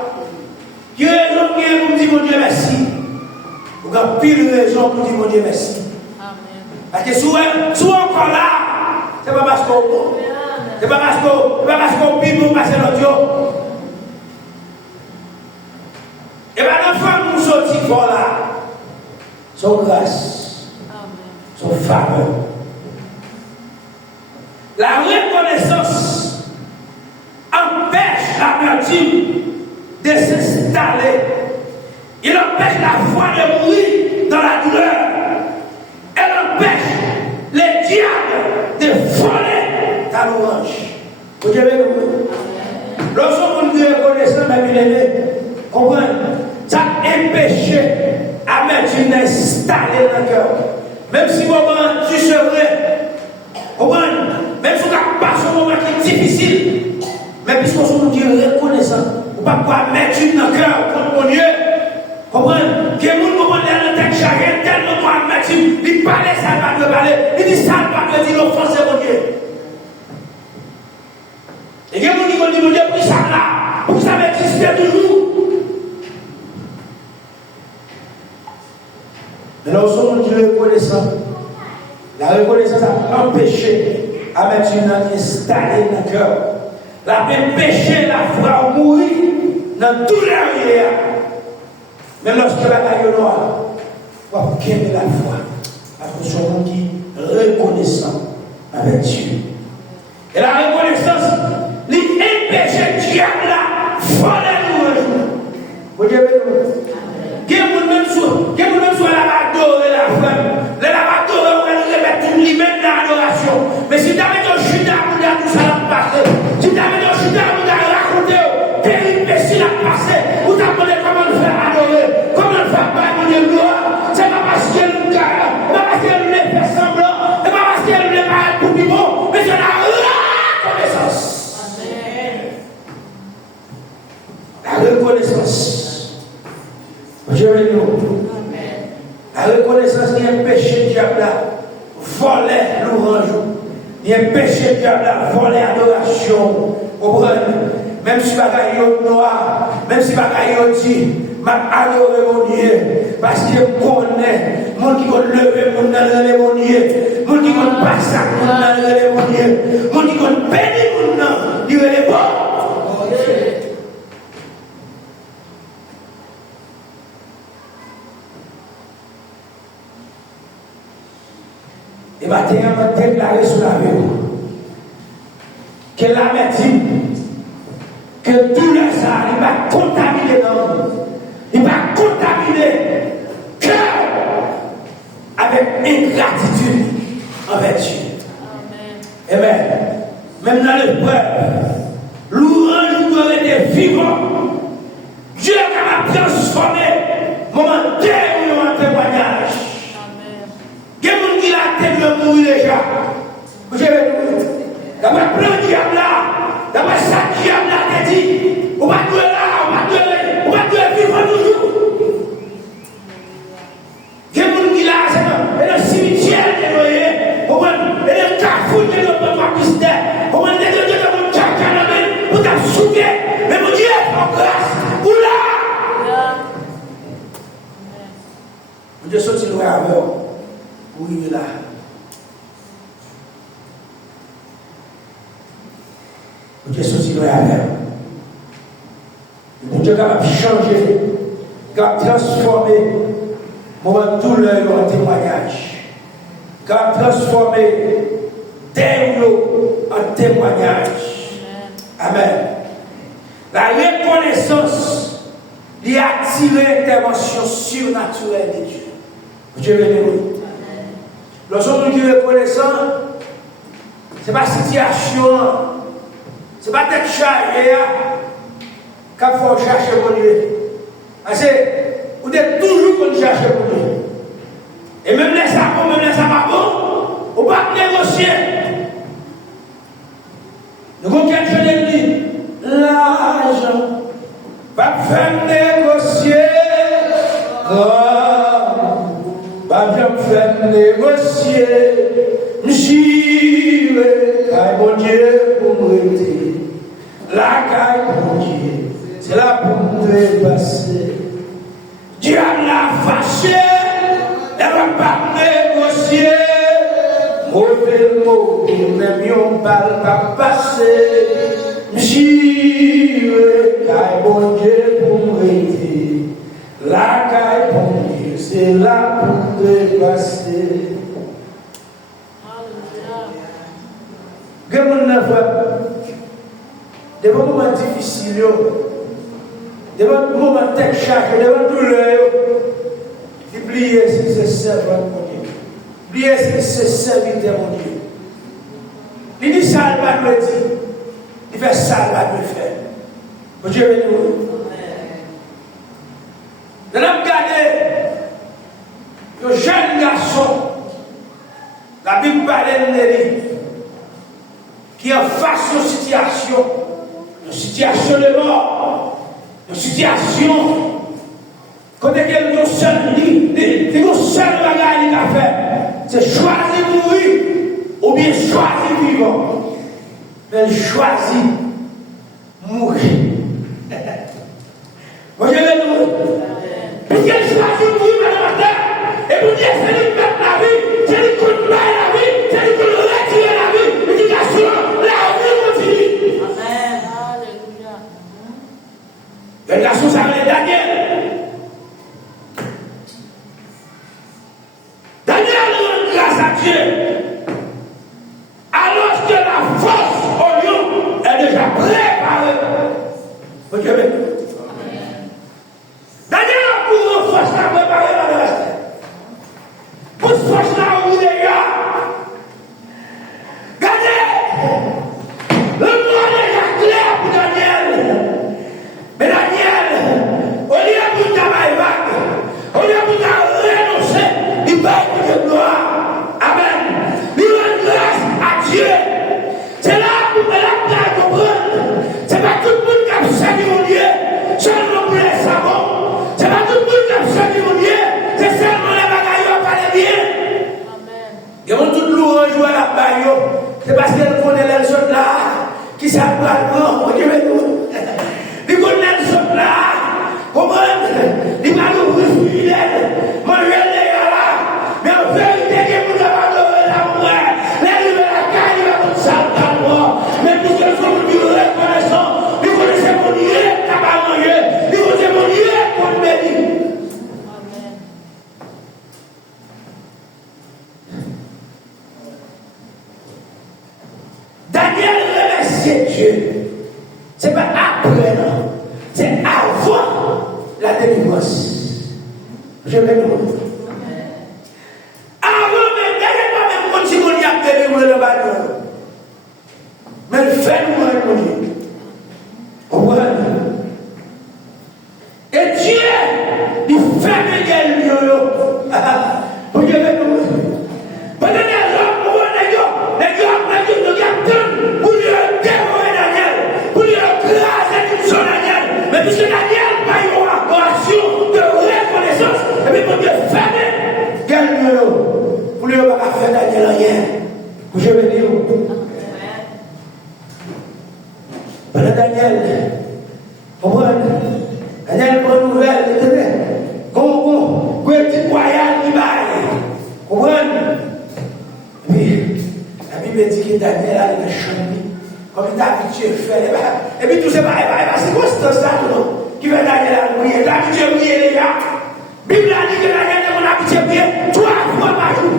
Qui est l'homme pour me dire mon Dieu merci? Vous avez pile raison pour dire mon Dieu merci. Parce que souvent encore là, ce n'est pas parce qu'on c'est pas parce qu'on vit pour passer notre Dieu. Et bien, la femme nous sortit fort là. Son grâce, son faveur. La reconnaissance empêche l'amertume de s'installer. Il empêche la foi de mourir dans la douleur. Elle empêche les diables de voler ta louange. Vous devez nous. Lorsque vous nous reconnaissez, ma bien-aimée, comprenez, ça empêche l'amertume d'installer dans le cœur. Même si moment tu serais, comprenez, même si tu as passé un moment qui est difficile, mais puisque vous Dieu reconnaissant, vous ne pouvez pas mettre dans le cœur contre mon Dieu. Comprenez? Que vous comprenez dans la tête chargée, tellement pour mettre, il parle, ça ne va pas parler, il dit ça ne va pas dire l'offense de mon Dieu. Et que vous dites, mon Dieu, pour ça là, pour ça exister toujours. Mais lorsque mon Dieu est reconnaissant, la reconnaissance a empêché à mettre une installée dans le cœur. La empêché la foi à mourir dans tout l'arrière. Mais lorsque la caille noire, on va gagner la foi. Parce que ce monde qui est reconnaissant avec Dieu. Et la reconnaissance, il empêche le diable là, voler nous. Vous devez nous. Quel même soit la adorer la foi. La adorer, on va nous remettre tout lui-même dans l'adoration. Mais si tu as mis ton chute à vous dire tout ça va passer. Si tu as mis ton chute à vous dire raconter, péripéties la passer. Vous apprenez comment le faire adorer. Comment le faire pas mon Dieu gloire. C'est pas parce qu'elle nous garde. C'est pas parce qu'elle nous fait semblant. C'est pas parce qu'elle nous paraît pour plus bon. Mais c'est la reconnaissance. La reconnaissance. Je vais nous. La reconnaissance n'est un péché diable là. Voler l'orange. Il y a un péché diable là. Voler l'adoration. Même si bagaille est noir, même si bagaille est dit, m'a adoré mon Dieu. Parce qu'il connaît. Mon qui va lever mon nom, mon Dieu. Mon qui va passer mon nom, mon Dieu. Mon qui va bénir mon nom. Il est bon. Et maintenant, on va déclarer sur la vie que l'amertume, que tout le ça, il va contaminer l'homme, il va contaminer le cœur avec ingratitude envers Dieu. Amen. Même dans l'épreuve, l'ouange doit être vivant. Dieu va transformer momentaire ou un témoignage. tête de mourir déjà. Vous savez, d'après plein de diable là, d'après ça diable là, t'as dit, on va tuer là, on va tuer vivre toujours. Il y a des gens qui là, c'est le cimetière de Noé, et le carrefour de notre Pakistan, on va dire que mon caca pour t'en souder, mais mon Dieu, en grâce, pour là. Mon Dieu, sorti loin avec vous, pour il est là. Mon Dieu, sorti loin avec vous. Mon Dieu, capable de changer, capable de transformer mon douleur en témoignage, capable de transformer des mots en témoignage. Amen. La reconnaissance lui a attiré l'intervention surnaturelle de Dieu. Dieu béni. Lorsque nous sommes reconnaissants, ce n'est pas situation, ce n'est pas tête chargée qu'il faut chercher pour Dieu. Parce que vous êtes toujours pour chercher pour Dieu. Et même les sapons, même les sapons, on ne va pas négocier. Nous avons quelque chose dit. L'argent va faire négocier. Va bien faire négocier. J'irai, caille mon Dieu pour me rester. La caille mon Dieu, c'est là pour me passer. Dieu l'a fâché, elle va pas négocier. Mauvais mot, même yon parle pas passer. J'irai, caille mon Dieu pour me rester. La caille mon Dieu, c'est là pour me passer. Devant le moment difficile, devant le moment tête chargée, devant le douleur, oubliez si c'est servant mon Dieu. Oubliez si c'est serviteur mon Dieu. Il dit ça, il va nous dire. Il fait ça, il va nous faire. Mon Dieu, nous. Nous allons regarder le jeune garçon. La Bible parle de lui. Qui est face aux situations, une situation de mort, une situation, quand il y a une seule bagaille à faire, c'est choisir mourir ou bien choisir vivant. Mais choisir mourir. Vous voyez nous? Puisqu'elle choisit mourir dans la terre, et vous dites c'est lui qui met la vie, c'est lui qui met la vie, c'est lui qui retire la vie, l'éducation. Le garçon s'appelait Daniel. Daniel rend grâce à Dieu. Alors que la force au lion est déjà préparée. Vous Dieu béni. Daniel a pour force à préparer la reste. Pour force là où il est là. Daniel. Le monde est déjà clair pour Daniel. Mais Daniel, au lieu de travailler, au lieu de renoncer, il va être de gloire. Amen. Il rend grâce à Dieu. C'est là pour que la terre comprenne. C'est pas tout le monde qui a servi mon Dieu. Seulement pour les savants. C'est pas tout le monde qui a servi mon Dieu. C'est seulement les bagailles qui parlent bien. Amen. Ils vont tout louer jouer la bagaille. C'est parce qu'elle connaît les autres là qui savent pas le nom. Mon Dieu, il connaît les autres là. Comment il va nous refouiller. Manger les gars là. Mais en vérité, que vous avez adoré l'amour. Les livres de la caille, il va tout ça dans le bois. Mais puisque nous sommes du reconnaissant, il connaissait mon Dieu, t'as pas mangé. Il connaissait mon Dieu, pour le bénir. Amen. Daniel remerciait Dieu. C'est pas après, non. C'est avant la délivrance. Je vais nous. Avant même, Daniel pas même comme si on y a délivré le bateau. Mais le fait nous un Dieu. Et Dieu, il fait venir le Dieu. Pour Dieu nous. Pendant Bible dit que Daniel allait dans chambre, comme il t'a habitué à faire. Et puis tout ça, c'est quoi ce qui fait Daniel à prier? T'as habitué à prier les gars. La Bible a dit que Daniel est habitué à prier 3 fois par jour.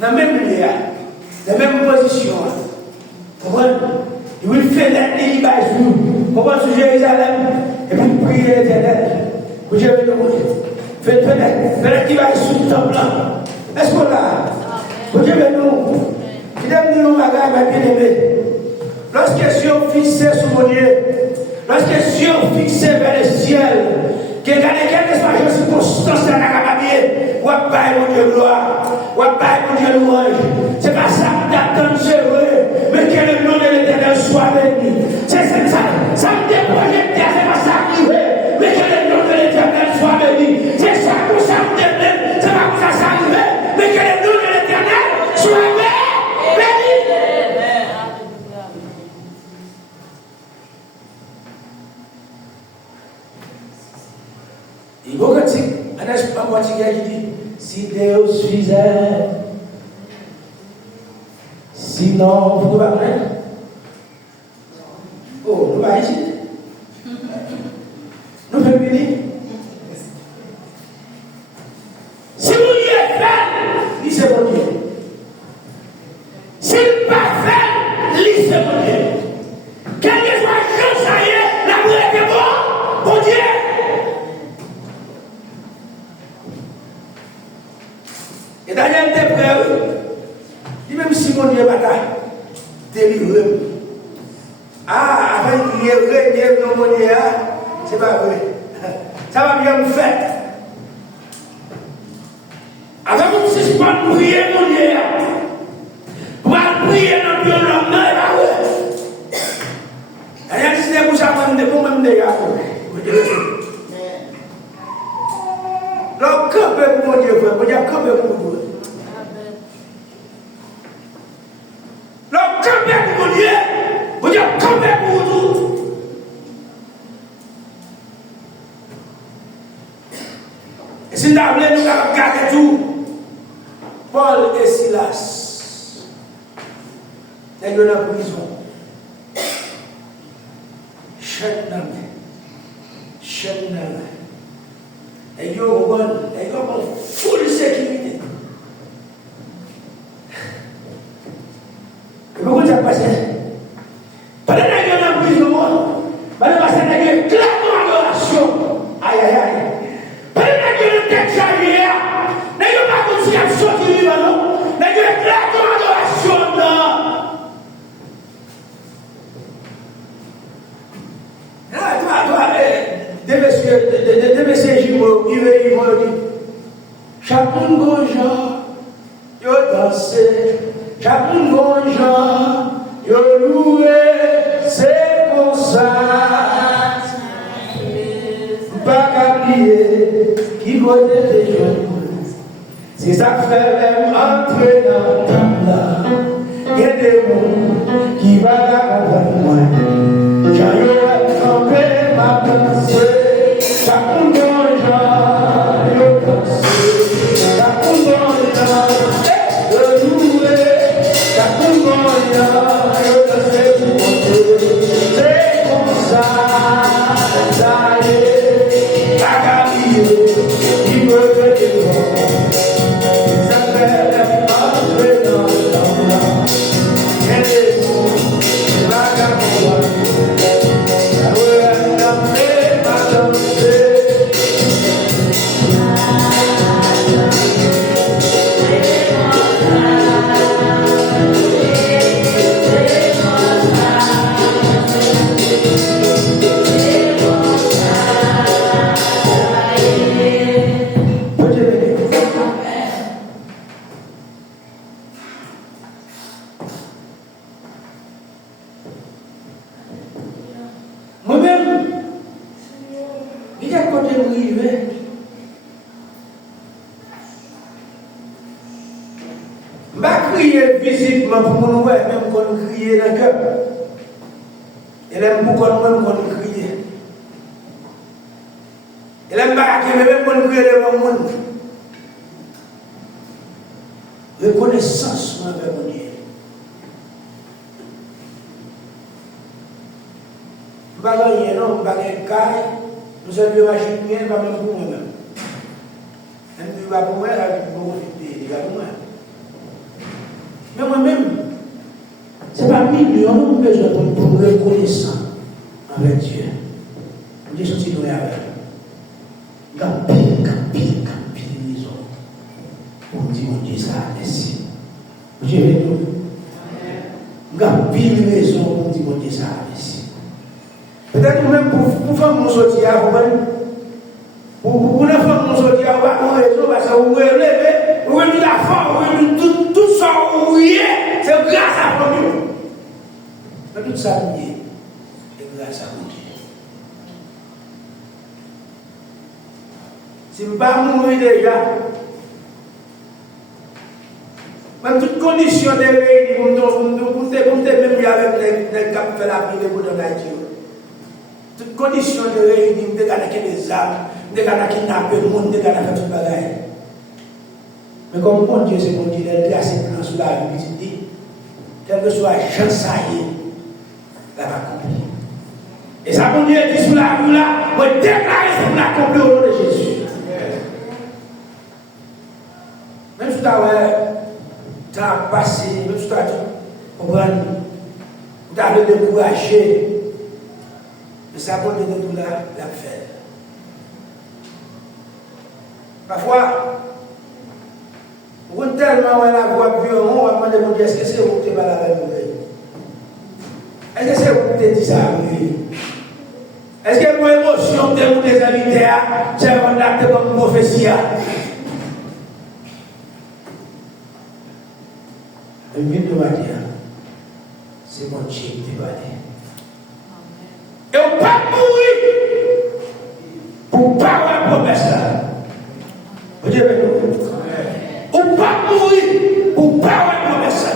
Dans la même lieu, dans la même position. Il will faire l'année by jour. Comment sur Jérusalem? Et puis prier l'éternel. Vous avez le monde. Faites qui va sous le temple. Est-ce qu'on l'a? Vous avez nous. Il aime nous, madame, ma bien-aimée. Lorsque sont fixés sur mon Dieu, lorsque sont fixés vers le ciel, que dans lesquelles les circonstances dans la campagne, ou à pas mon Dieu gloire, ou à pas mon Dieu louange. C'est pas ça que t'attends, c'est vrai, mais que le nom de l'éternel soit béni. C'est ça, ça me déprojecte, c'est pas ça qui veut, mais que le nom de l'éternel soit béni. C'est ça que ça me déprojecte, c'est pas que ça s'arrive, mais que le nom de l'éternel soit béni. Il faut que tu dis, si Dieu suffisait, sinon, vous ne pouvez pas prendre. Oh, nous allons ici. Nous faisons venir. Si vous y êtes fait, lisez mon Dieu. Si vous pas fait, lisez mon Dieu. Quel que soit le chance, ça y est, la vraie est bon, bon Dieu. Et Daniel était prêt, il même si mon Dieu bataille, délivré. Ah, avant qu'il y ait régné dans mon Dieu, c'est pas vrai. Ça va bien me faire. Avant que vous suspendez prier mon Dieu, vous allez prier dans le l'homme, non, c'est pas vrai. Daniel dit, c'est pour ça que vous même des gars. Donc, quand peut mon Dieu, vous dire, quand peut mon Dieu? Donc, quand peut mon Dieu? Vous dire, quand peut mon Dieu? Et si nous avons regardé tout, Paul et Silas, ils sont en prison. Chaîne dans la main. Chaîne dans la main. Et ils ont une full sécurité. Et pourquoi ça passe? Pendant que nous sommes en prison, pendant que nous sommes clairement en adoration. Aïe, aïe, aïe. Pendant que nous sommes chargés, nous sommes pas comme si nous sommes sortis, non? Nous sommes clairement en adoration, non? Des messieurs jumeaux, ils vont dire, chaque gonjan, yo dansé, chaque gonjan, yo loué, c'est comme ça. Pas qu'oublier, qui va te jeunes. Si ça fait même entrer dans le temps là, il y a des mots qui vont accompagner moi. J'en ai trompé ma pensée. Physiquement, pour nous, même qu'on crie dans le cœur. Elle aime beaucoup même qu'on crie. Elle aime pas mais même qu'on crie devant le monde. reconnaissance envers mon Dieu. Je ne vais pas gagner, non, je ne vais pas gagner caille, nous sommes des machines, pas même pour moi-même. Même si je ne vais pas pour moi, je vais profiter, je vais pour moi. Mais moi-même, ce n'est pas million, nous avons besoin pour reconnaissant avec Dieu. Nous disons si nous avec. Capille maison. On dit mon Dieu ça, merci. Dieu est nous. Capille maison, on dit mon Dieu ça, merci. Peut-être même pour faire mon sortir, pour la faire mon sortir, on va raison parce que vous relevez, vous avez la force, vous avez tout ça, vous c'est grâce à Dieu. Mais tout ça, c'est grâce à Dieu. Si je ne vais pas mourir déjà, même toute condition de réunir, pour me même avec les cap de la vie de Haïti. Toute condition de réunir, de gagner des armes, de gagner kidnapper le monde, de gagner faire tout le bagage. Mais comme mon Dieu, c'est mon Dieu, il est assez plan sur la vie, quel que soit la chance, ça y est, la va accomplir. Et ça, mon Dieu, dit sur la rue là, moi, déclarer ce qu'on a accompli au nom de Jésus. Même si tu as passé, même si tu as découragé, mais ça va donner tout là, la faire. Parfois, on tellement la voix violente, on va demander est-ce que c'est vous qui va la avec nous? Est-ce que c'est vous qui dit ça? Est-ce que mon émotion de vous des invités, c'est un acte comme prophétie? Le mieux de ma vie, c'est mon Dieu qui te va dire. Et on ne peut pas mourir pour pas avoir la promesse là. Vous dites avec nous? On ne peut pas mourir pour pas avoir la promesse là.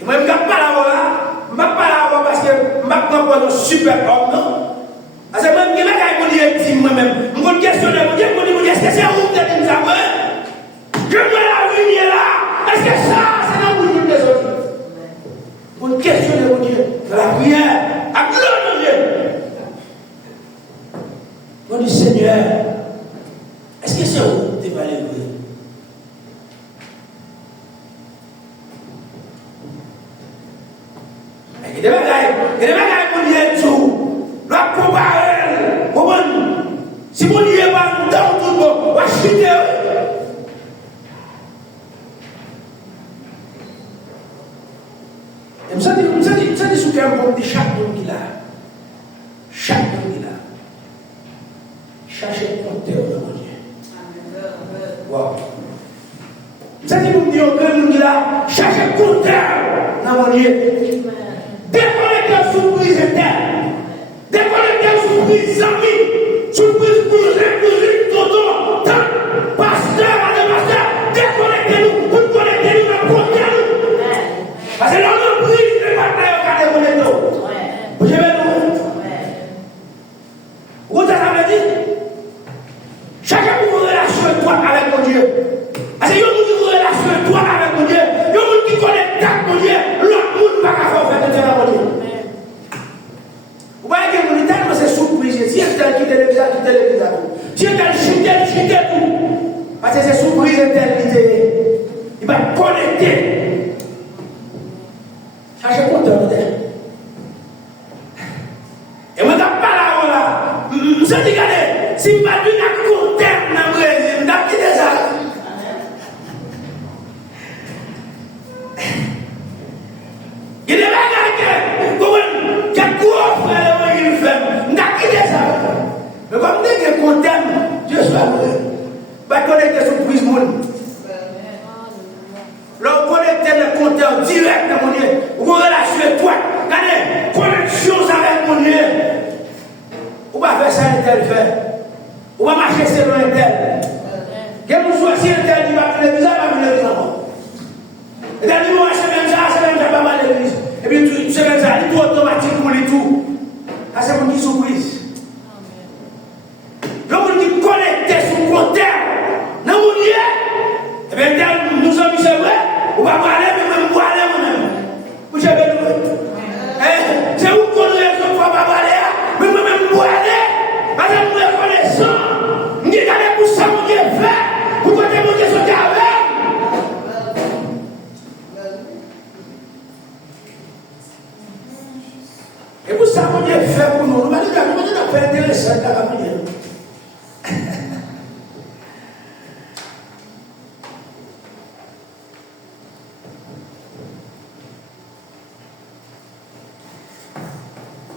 Et moi, je ne vais pas l'avoir là. Je ne vais pas l'avoir parce que je ne vais pas un super homme, non? Parce que moi, je ne vais pas dire moi-même. Je vais questionner, je vais dire, est-ce que c'est vous qui avez dit ça? Je veux la lumière là. Est-ce que ça, c'est la bouche des autres? Pour questionner mon Dieu, de la prière, à gloire de Dieu. On dit, Seigneur, est-ce que c'est vous qui va aller prier? Il y a des bagailles pour dire tout. La comparer, si mon Dieu va dans tout le monde, on va chuter. Et vous savez ce qu'il y a un de chaque monde qui l'a. Chaque monde qui l'a. Cherchez le compteur de mon Dieu. Wow. Vous savez ce qu'il y a un monde qui l'a. Cherchez le compteur de mon Dieu. Déconnectez surprise éternelle. Déconnectez surprise amis. Surprise pour tonton, tant, pasteur, pasteur. Déconnectez-nous pour connecter nous dans le compteur. Parce que l'homme brise le bataille au cas de mon étau. Vous savez nous? Vous avez dit? Chacun a une relation étroite avec mon Dieu. Parce que vous avez une relation étroite avec mon Dieu. Vous avez qui connecte avec mon Dieu. L'autre monde ne va pas faire de tel à mon Dieu. Vous voyez que mon état, c'est surprise. Si elle qui télévise, qui télévise. Si elle chuter tout. Parce que c'est surprise éternité. Il va connecter. Cherchez le compteur de et moi, je ne pas là, là. Je dis, regardez, si je ne pas un compteur dans le Brésil, je vais quitter ça. Il y a des gens qui ont gros frère qui fait, je vais quitter ça. Mais comme je dis que le compteur, je suis là. Je vais connecter sur prise monde. L'on connecte le compteur direct dans mon Dieu. Vous relâchez toi. Regardez, connexion avec mon Dieu. Vous ne pouvez pas faire ça un tel fait. Vous ne pouvez pas marcher selon un tel. Quand vous choisissez un tel qui va faire l'église, va faire l'église encore. Et quand vous achetez même ça, pas mal l'église. Et puis c'est même ça, il est tout automatique pour les tout. Ça c'est une surprise. Le monde qui connecte sur le compteur dans mon Dieu. c'est vrai, on va parler, mais même parler moi-même. Vous savez, c'est où qu'on est, on va parler, mais même parler, parce que nous reconnaissons, nous disons pour ça, mon Dieu fait, pour que mon Dieu soit avec. Et pour ça, mon Dieu fait pour nous, nous allons faire intéressant dans la vie.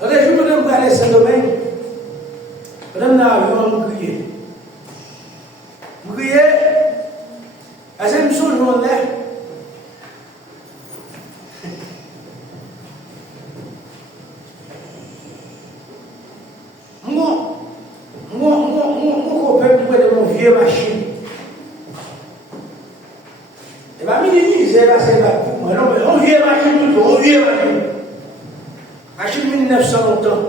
Je me demande aller ce domaine. Madame n'a pas crié. Vous criez, à cette chose là. Mon copain de mon vieux machine. Et ma mini c'est là, c'est là. On vieux machine, tout, on vieux machine. Machine 1900 longtemps.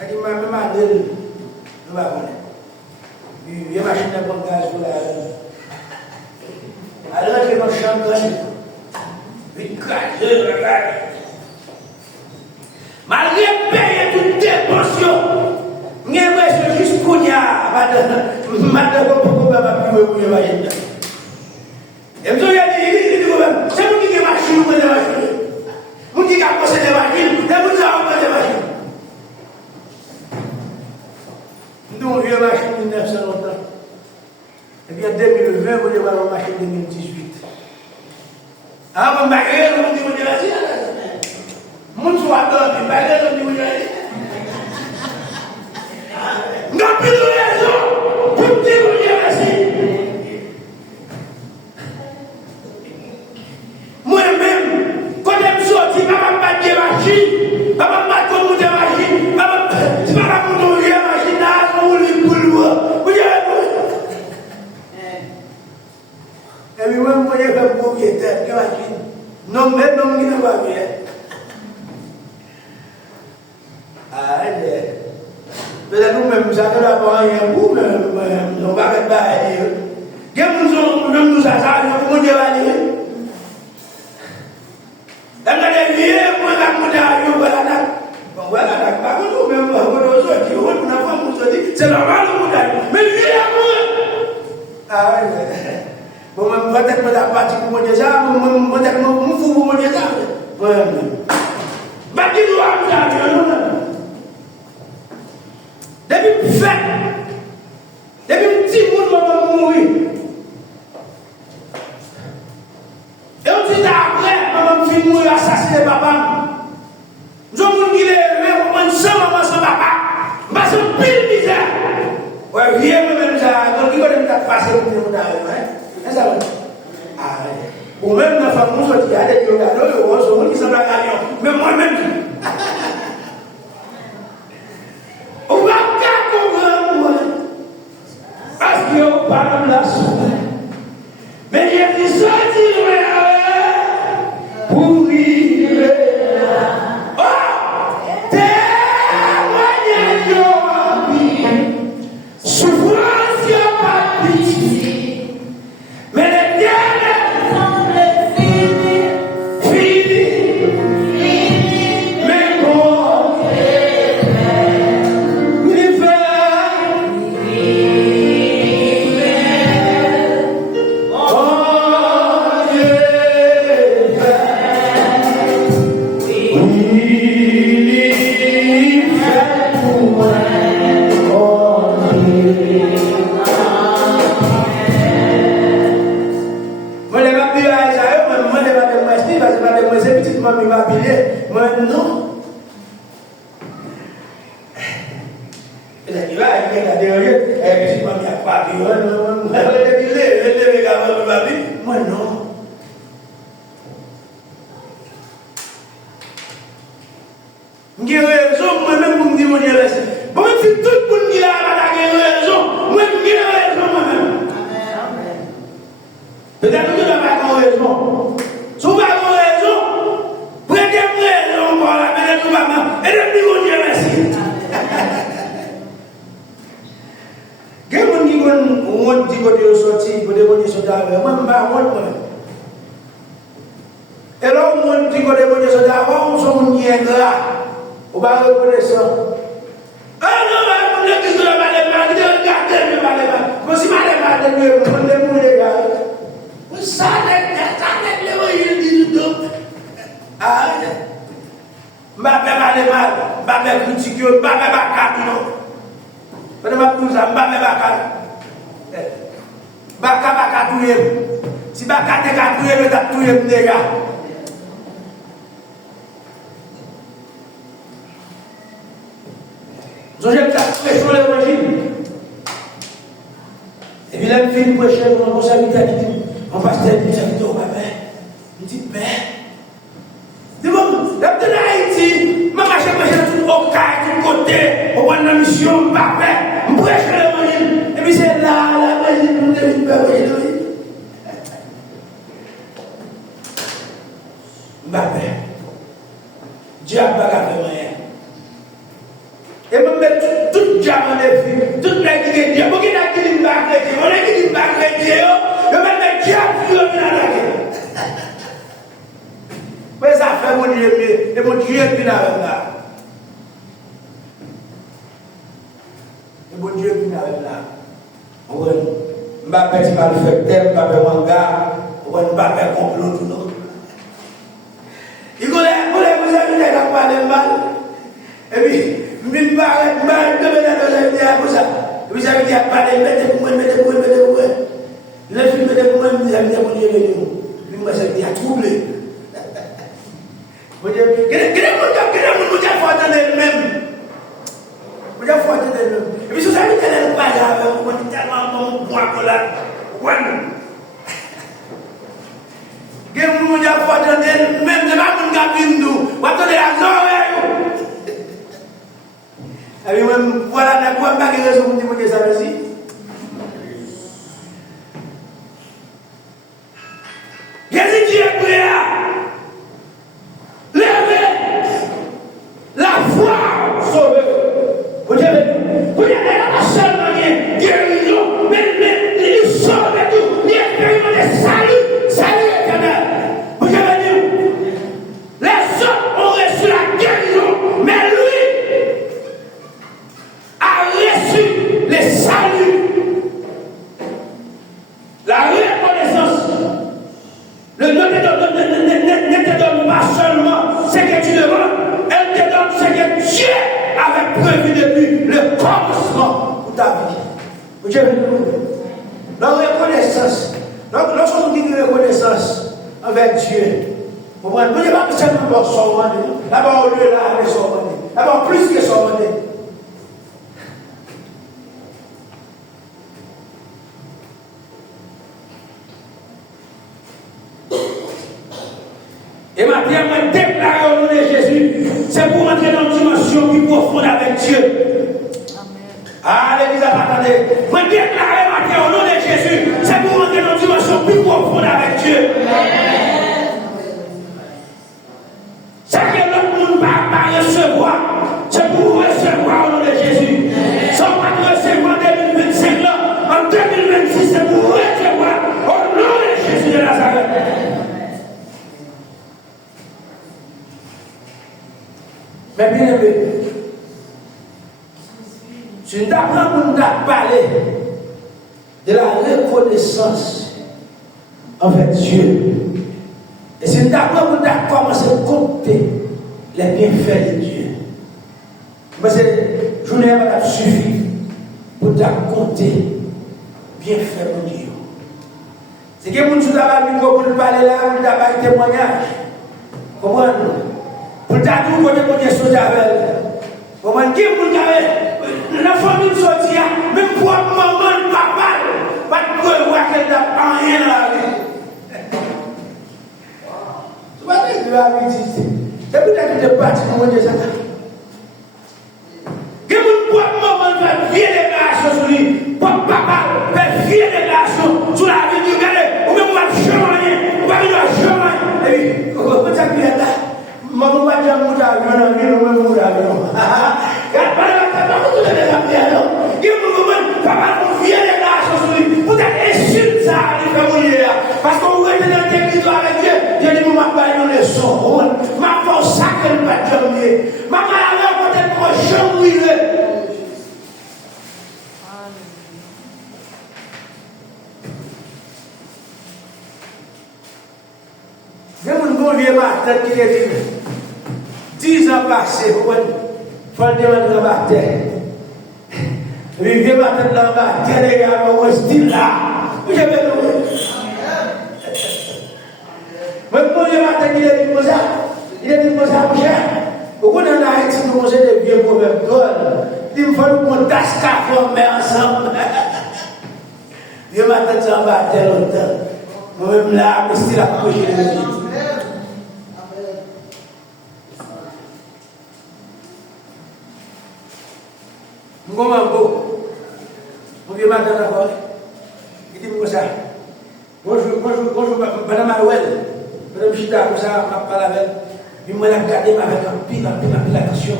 Elle dit, même à deux, nous va connaître. Il y a une machine de bon gaz pour la. Alors que dans le champ, il crache, malgré payer toute dépension, il y a un juste pour y avoir, madame, pourquoi pas plus vous imaginez. Et vous avez dit, c'est vous qui avez machine ou pas de machine. Vous qui avez possédé des machines, et vous avez pas de machine. Nous, on vient machine 1900 longtemps. Et puis en 2020, vous avez une machine 2018. Ah, vous m'avez dit, vous avez dit, mon soit dormi, malgré le niveau de la vie. N'a plus de raison pour dire que Dieu merci. Moi-même, quand je suis sorti, je ne vais pas de machine, je ne vais pas de machine, je ne vais pas de machine, je ne et puis moi, je vais faire propriétaire de machine. Non, mais non, il ne va pas bien. Ah, peut-être nous-mêmes, ça ne va pas rien pour nous, on va faire bailler. Nous nous attendons pour nous aller. Dans les vieux, moi, la montagne, voilà. Bon, voilà, par contre, nous-mêmes, on va sortir, on n'a pas nous dire, c'est normal, nous montagne. Mais viens, moi. Ah, oui. Bon, peut-être que la partie pour moi déjà, peut-être que je fous pour moi déjà. Mais qui doit nous avoir, depuis fait, depuis petit monde va mourir. Et on dit après, maman me mourir assassiner papa. Je vous dis, on prend ça, maman, sans papa. Parce que pile misère. Ouais, viens même ça, donc il va me passer pour nous d'ailleurs. C'est ça. Ah, ou même la femme, nous sommes allés au gâteau, on se dit, ça va gagner. Mais moi-même, on va parce qu'il n'y a pas de place. Mais il y a des sorties pour vivre. Oh, témoignage de vie. Souffrance, il n'y a pas de pitié. Mais les guerres semblent finies. Mais bon, non. Et là, il va, il est là derrière, et puis, il n'y a pas de moi, non. J'ai raison, moi-même, pour me dire, mon Dieu, bon, si tout le monde dit, j'ai raison, moi, j'ai raison, moi-même. Peut-être que tu n'as pas raison. Si vous n'avez pas raison, prenez raison, voilà, mais tout va mal. Et depuis, mon Dieu, merci. On dit que tu es sorti, qu'on démonie soldat, moi, je ne vais pas moi. Et là, on dit qu'on démonie soldat, on s'en fout ni un gars. On va reconnaître ça. Ah non, on est tous dans le mal, regardez le mal. Comme si mal, on est mou les gars. Ça n'est l'évangile du tout. Ah, Mbappé mal, Mbappé critique, Mbappé bakat, non. Pendant ma pousse, Mbappé bakat. Bakat touye. Si bakat est touye, le tap touye déjà. Je vais prêcher sur l'évangile. Et puis là, il fait une prêcher pour la responsabilité. On passe tel but, ça dit au papa. Il dit, père. Dis moi, la petite Haïti, maman, j'ai prêché tout au cas, tout côté, au point de la mission, papa. Je prêche l'évangile. Et puis c'est là, l'évangile, nous devons faire l'évangile. Mbappé. Dieu a pas fait rien. Et me mettre tout diamant de vie, toute la qui est diable. Qui n'a qui dit pas chrétien, on a qui dit pas chrétien, je vais mettre diable sur le plan. Mais ça fait mon Dieu, et mon Dieu est bien avec là. Et mon Dieu est bien avec là. On va Mbappé qui va le faire tel, Mbappé manga, on va Mbappé complot tout non. Il connaît, vous avez dit qu'il pas de mal. Et puis, je parle de ça. Vous avez dit à parler, mettez pour moi. Le film de moi, vous avez dit à mon Dieu, vous m'avez dit à troubler. Vous avez dit, vous avez même. Vous avez fait le même. Et puis, vous avez dit qu'elle n'est pas là, vous avez dit tellement bon, voilà. Vous avez fait même, c'est pas mon gars, vous avez la zorre. Et puis, voilà, la quoi, pas de raison pour dire ça aussi. Qu'est-ce qui est prêt à lever la foi sauvée? Vous avez la seule manière, guérison, mais il sauve tout, il expérimente salut éternel. Vous avez dit, les autres ont reçu la guérison, mais lui a reçu le salut, la reconnaissance. Le Dieu ne te donne pas seulement ce que tu demandes, elle te donne ce que Dieu avait prévu depuis le commencement de ta vie. Vous avez la reconnaissance. Lorsqu'on dit reconnaissance avec Dieu, vous ne pouvez pas seulement sortir. D'abord, au lieu là, avec sortir. D'abord, plus que sortir. Et maintenant, moi, déclarer au nom de Jésus, c'est pour entrer dans une dimension plus profonde avec Dieu. Ah, l'église a pas attendé. Moi, déclarer maintenant au nom de Jésus, c'est pour entrer dans une dimension plus profonde avec Dieu. C'est que l'autre monde ne va pas recevoir. C'est pour recevoir au nom de Jésus. Si on va recevoir en 2025, là, en 2026, c'est pour recevoir au nom de Jésus de Nazareth. Mais bien aimé, si nous apprenons à parler de la reconnaissance envers Dieu, et si nous apprenons à commencer à compter les bienfaits de Dieu, parce que la journée va suffire pour compter bienfaits de Dieu. C'est que nous avons pour parler là, nous avons un témoignage. Comment nous? Pour t'attendre qu'on ait connu ce avec. Comment dire pour t'avoir la famille sortie, même pour maman, papa, pas de voir qu'elle n'a rien à la vie. Tu vas dire que tu vas dire, c'est peut-être que tu es parti pour dire ça. Que mon maman fait fier des garçons sur lui, papa fait fier des garçons sur la vie du gars, ou même on va changer, on va changer. Et puis, comment ça peut être là? Maman va dire que tu as vu un avion, même un avion. Il n'y a pas de papa, vous avez la pierre. Il y a un moment, papa, vous fiez les garçons sur lui. Vous êtes insulté ça. Parce qu'on est dans territoire avec Dieu. Dieu dit, je vais pas une leçon. Ma force sacrée ne va pas dormir. Ma malheur va être prochain, oui. Il y a un bon vieux matin qui est dit 10 ans passés, il faut le demander dans la terre. Le vieux matin dans la terre, les gars, on est style là. Vous avez le même bon vieux matin qui est dit comme ça, il est dit comme ça, mon cher. Au bout d'un Haïti, nous avons des vieux problèmes. Il faut qu'on tasse café ensemble. Vieux matin, tu en vas terre longtemps. Moi-même là, je suis là pour coucher les vies. Comment beau? Mon vieux matin d'abord, il dit comme ça. Bonjour, madame Marouel. Madame Chita, comme ça, on parle avec elle. Puis moi, elle a regardé avec un pile attention,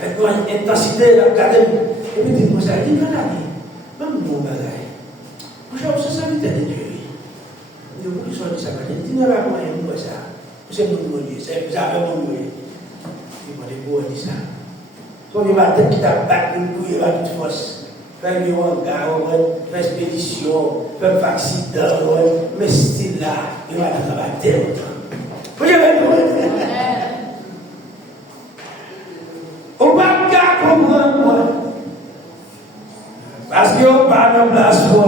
avec une intensité, elle a regardé. Et puis il dit comme ça, il dit, même mon bagage. Moi, je suis serviteur de Dieu. Il dit, pourquoi ils sont dit ça? Il dit, non, pas moi, il dit ça. C'est mon Dieu, c'est mon Dieu. Il m'a dit, pourquoi il dit ça? Quand il va qui t'a battu pour y avoir toute force. Faire un hangar, faire expédition, faire un accident, mais style là, il va travailler longtemps. Vous voyez, on va pas comprendre. Parce qu'on parle de place pour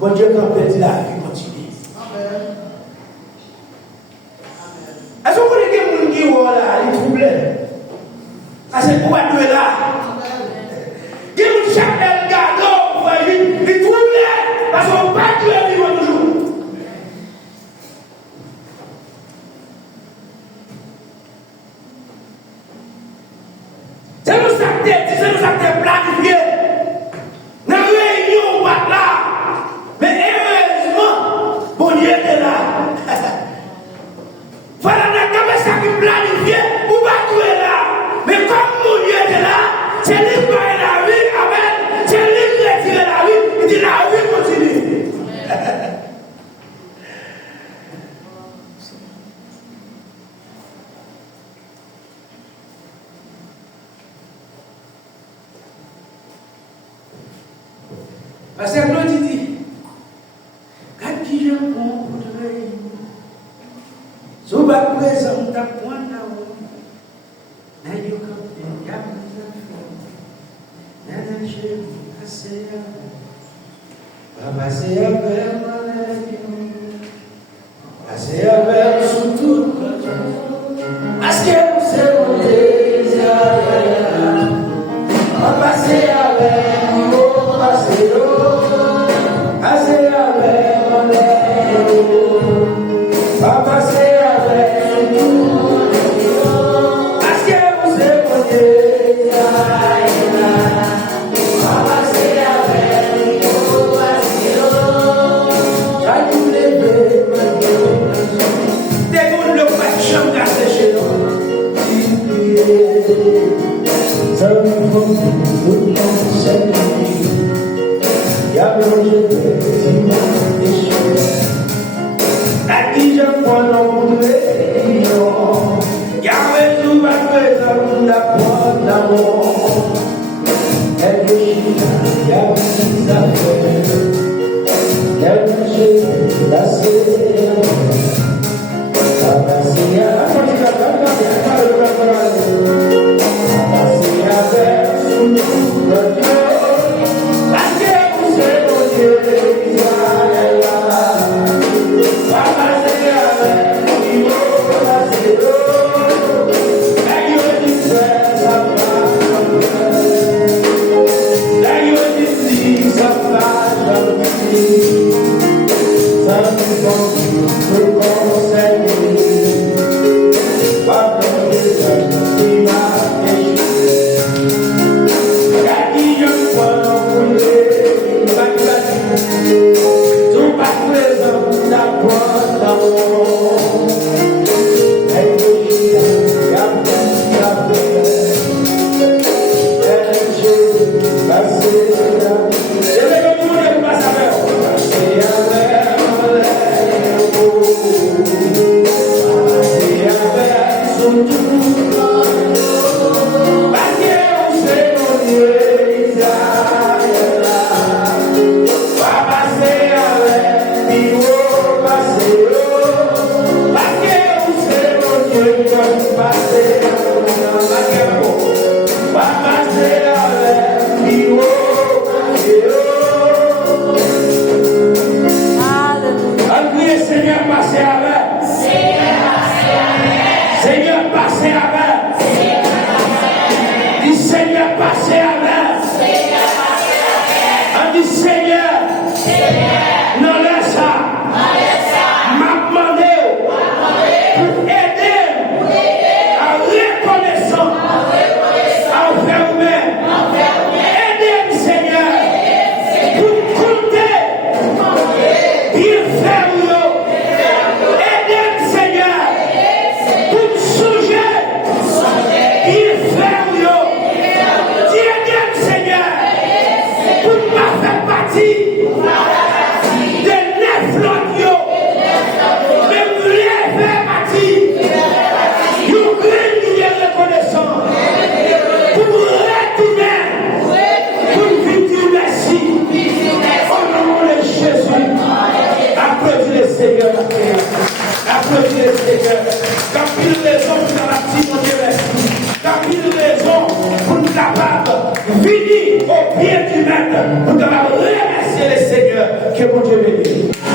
bon Dieu qui a perdu la vie continue. Est-ce que vous voulez que vous dites, voilà, il est troublé? Parce que pourquoi tu es là? Il y a une chapelle gardon, il est troublé. Parce qu'on ne va pas tuer vivre toujours. C'est nous ça qui est planifié. Dans la réunion, on va là. Mais heureusement, bon Dieu est là. Voilà, on ça qui est planifié. On va trouver là. Mais comme mon Dieu est là, c'est lui qui va la vie. Amen. C'est lui qui va tirer la vie. Il dit la vie continue. Parce que Claude dit, quand qui je prends pour te réunir, si vous ne présentez pas point là, n'a eu qu'un gamme n'a chez vous, assez avec assez avec surtout, parce que c'est mon désir, passer avec nous, passer assez avec mon va passer avec nous, parce que vous êtes mon Dieu, va passer avec nous. Vini au pied du maître pour te remercier le Seigneur. Que mon Dieu bénisse.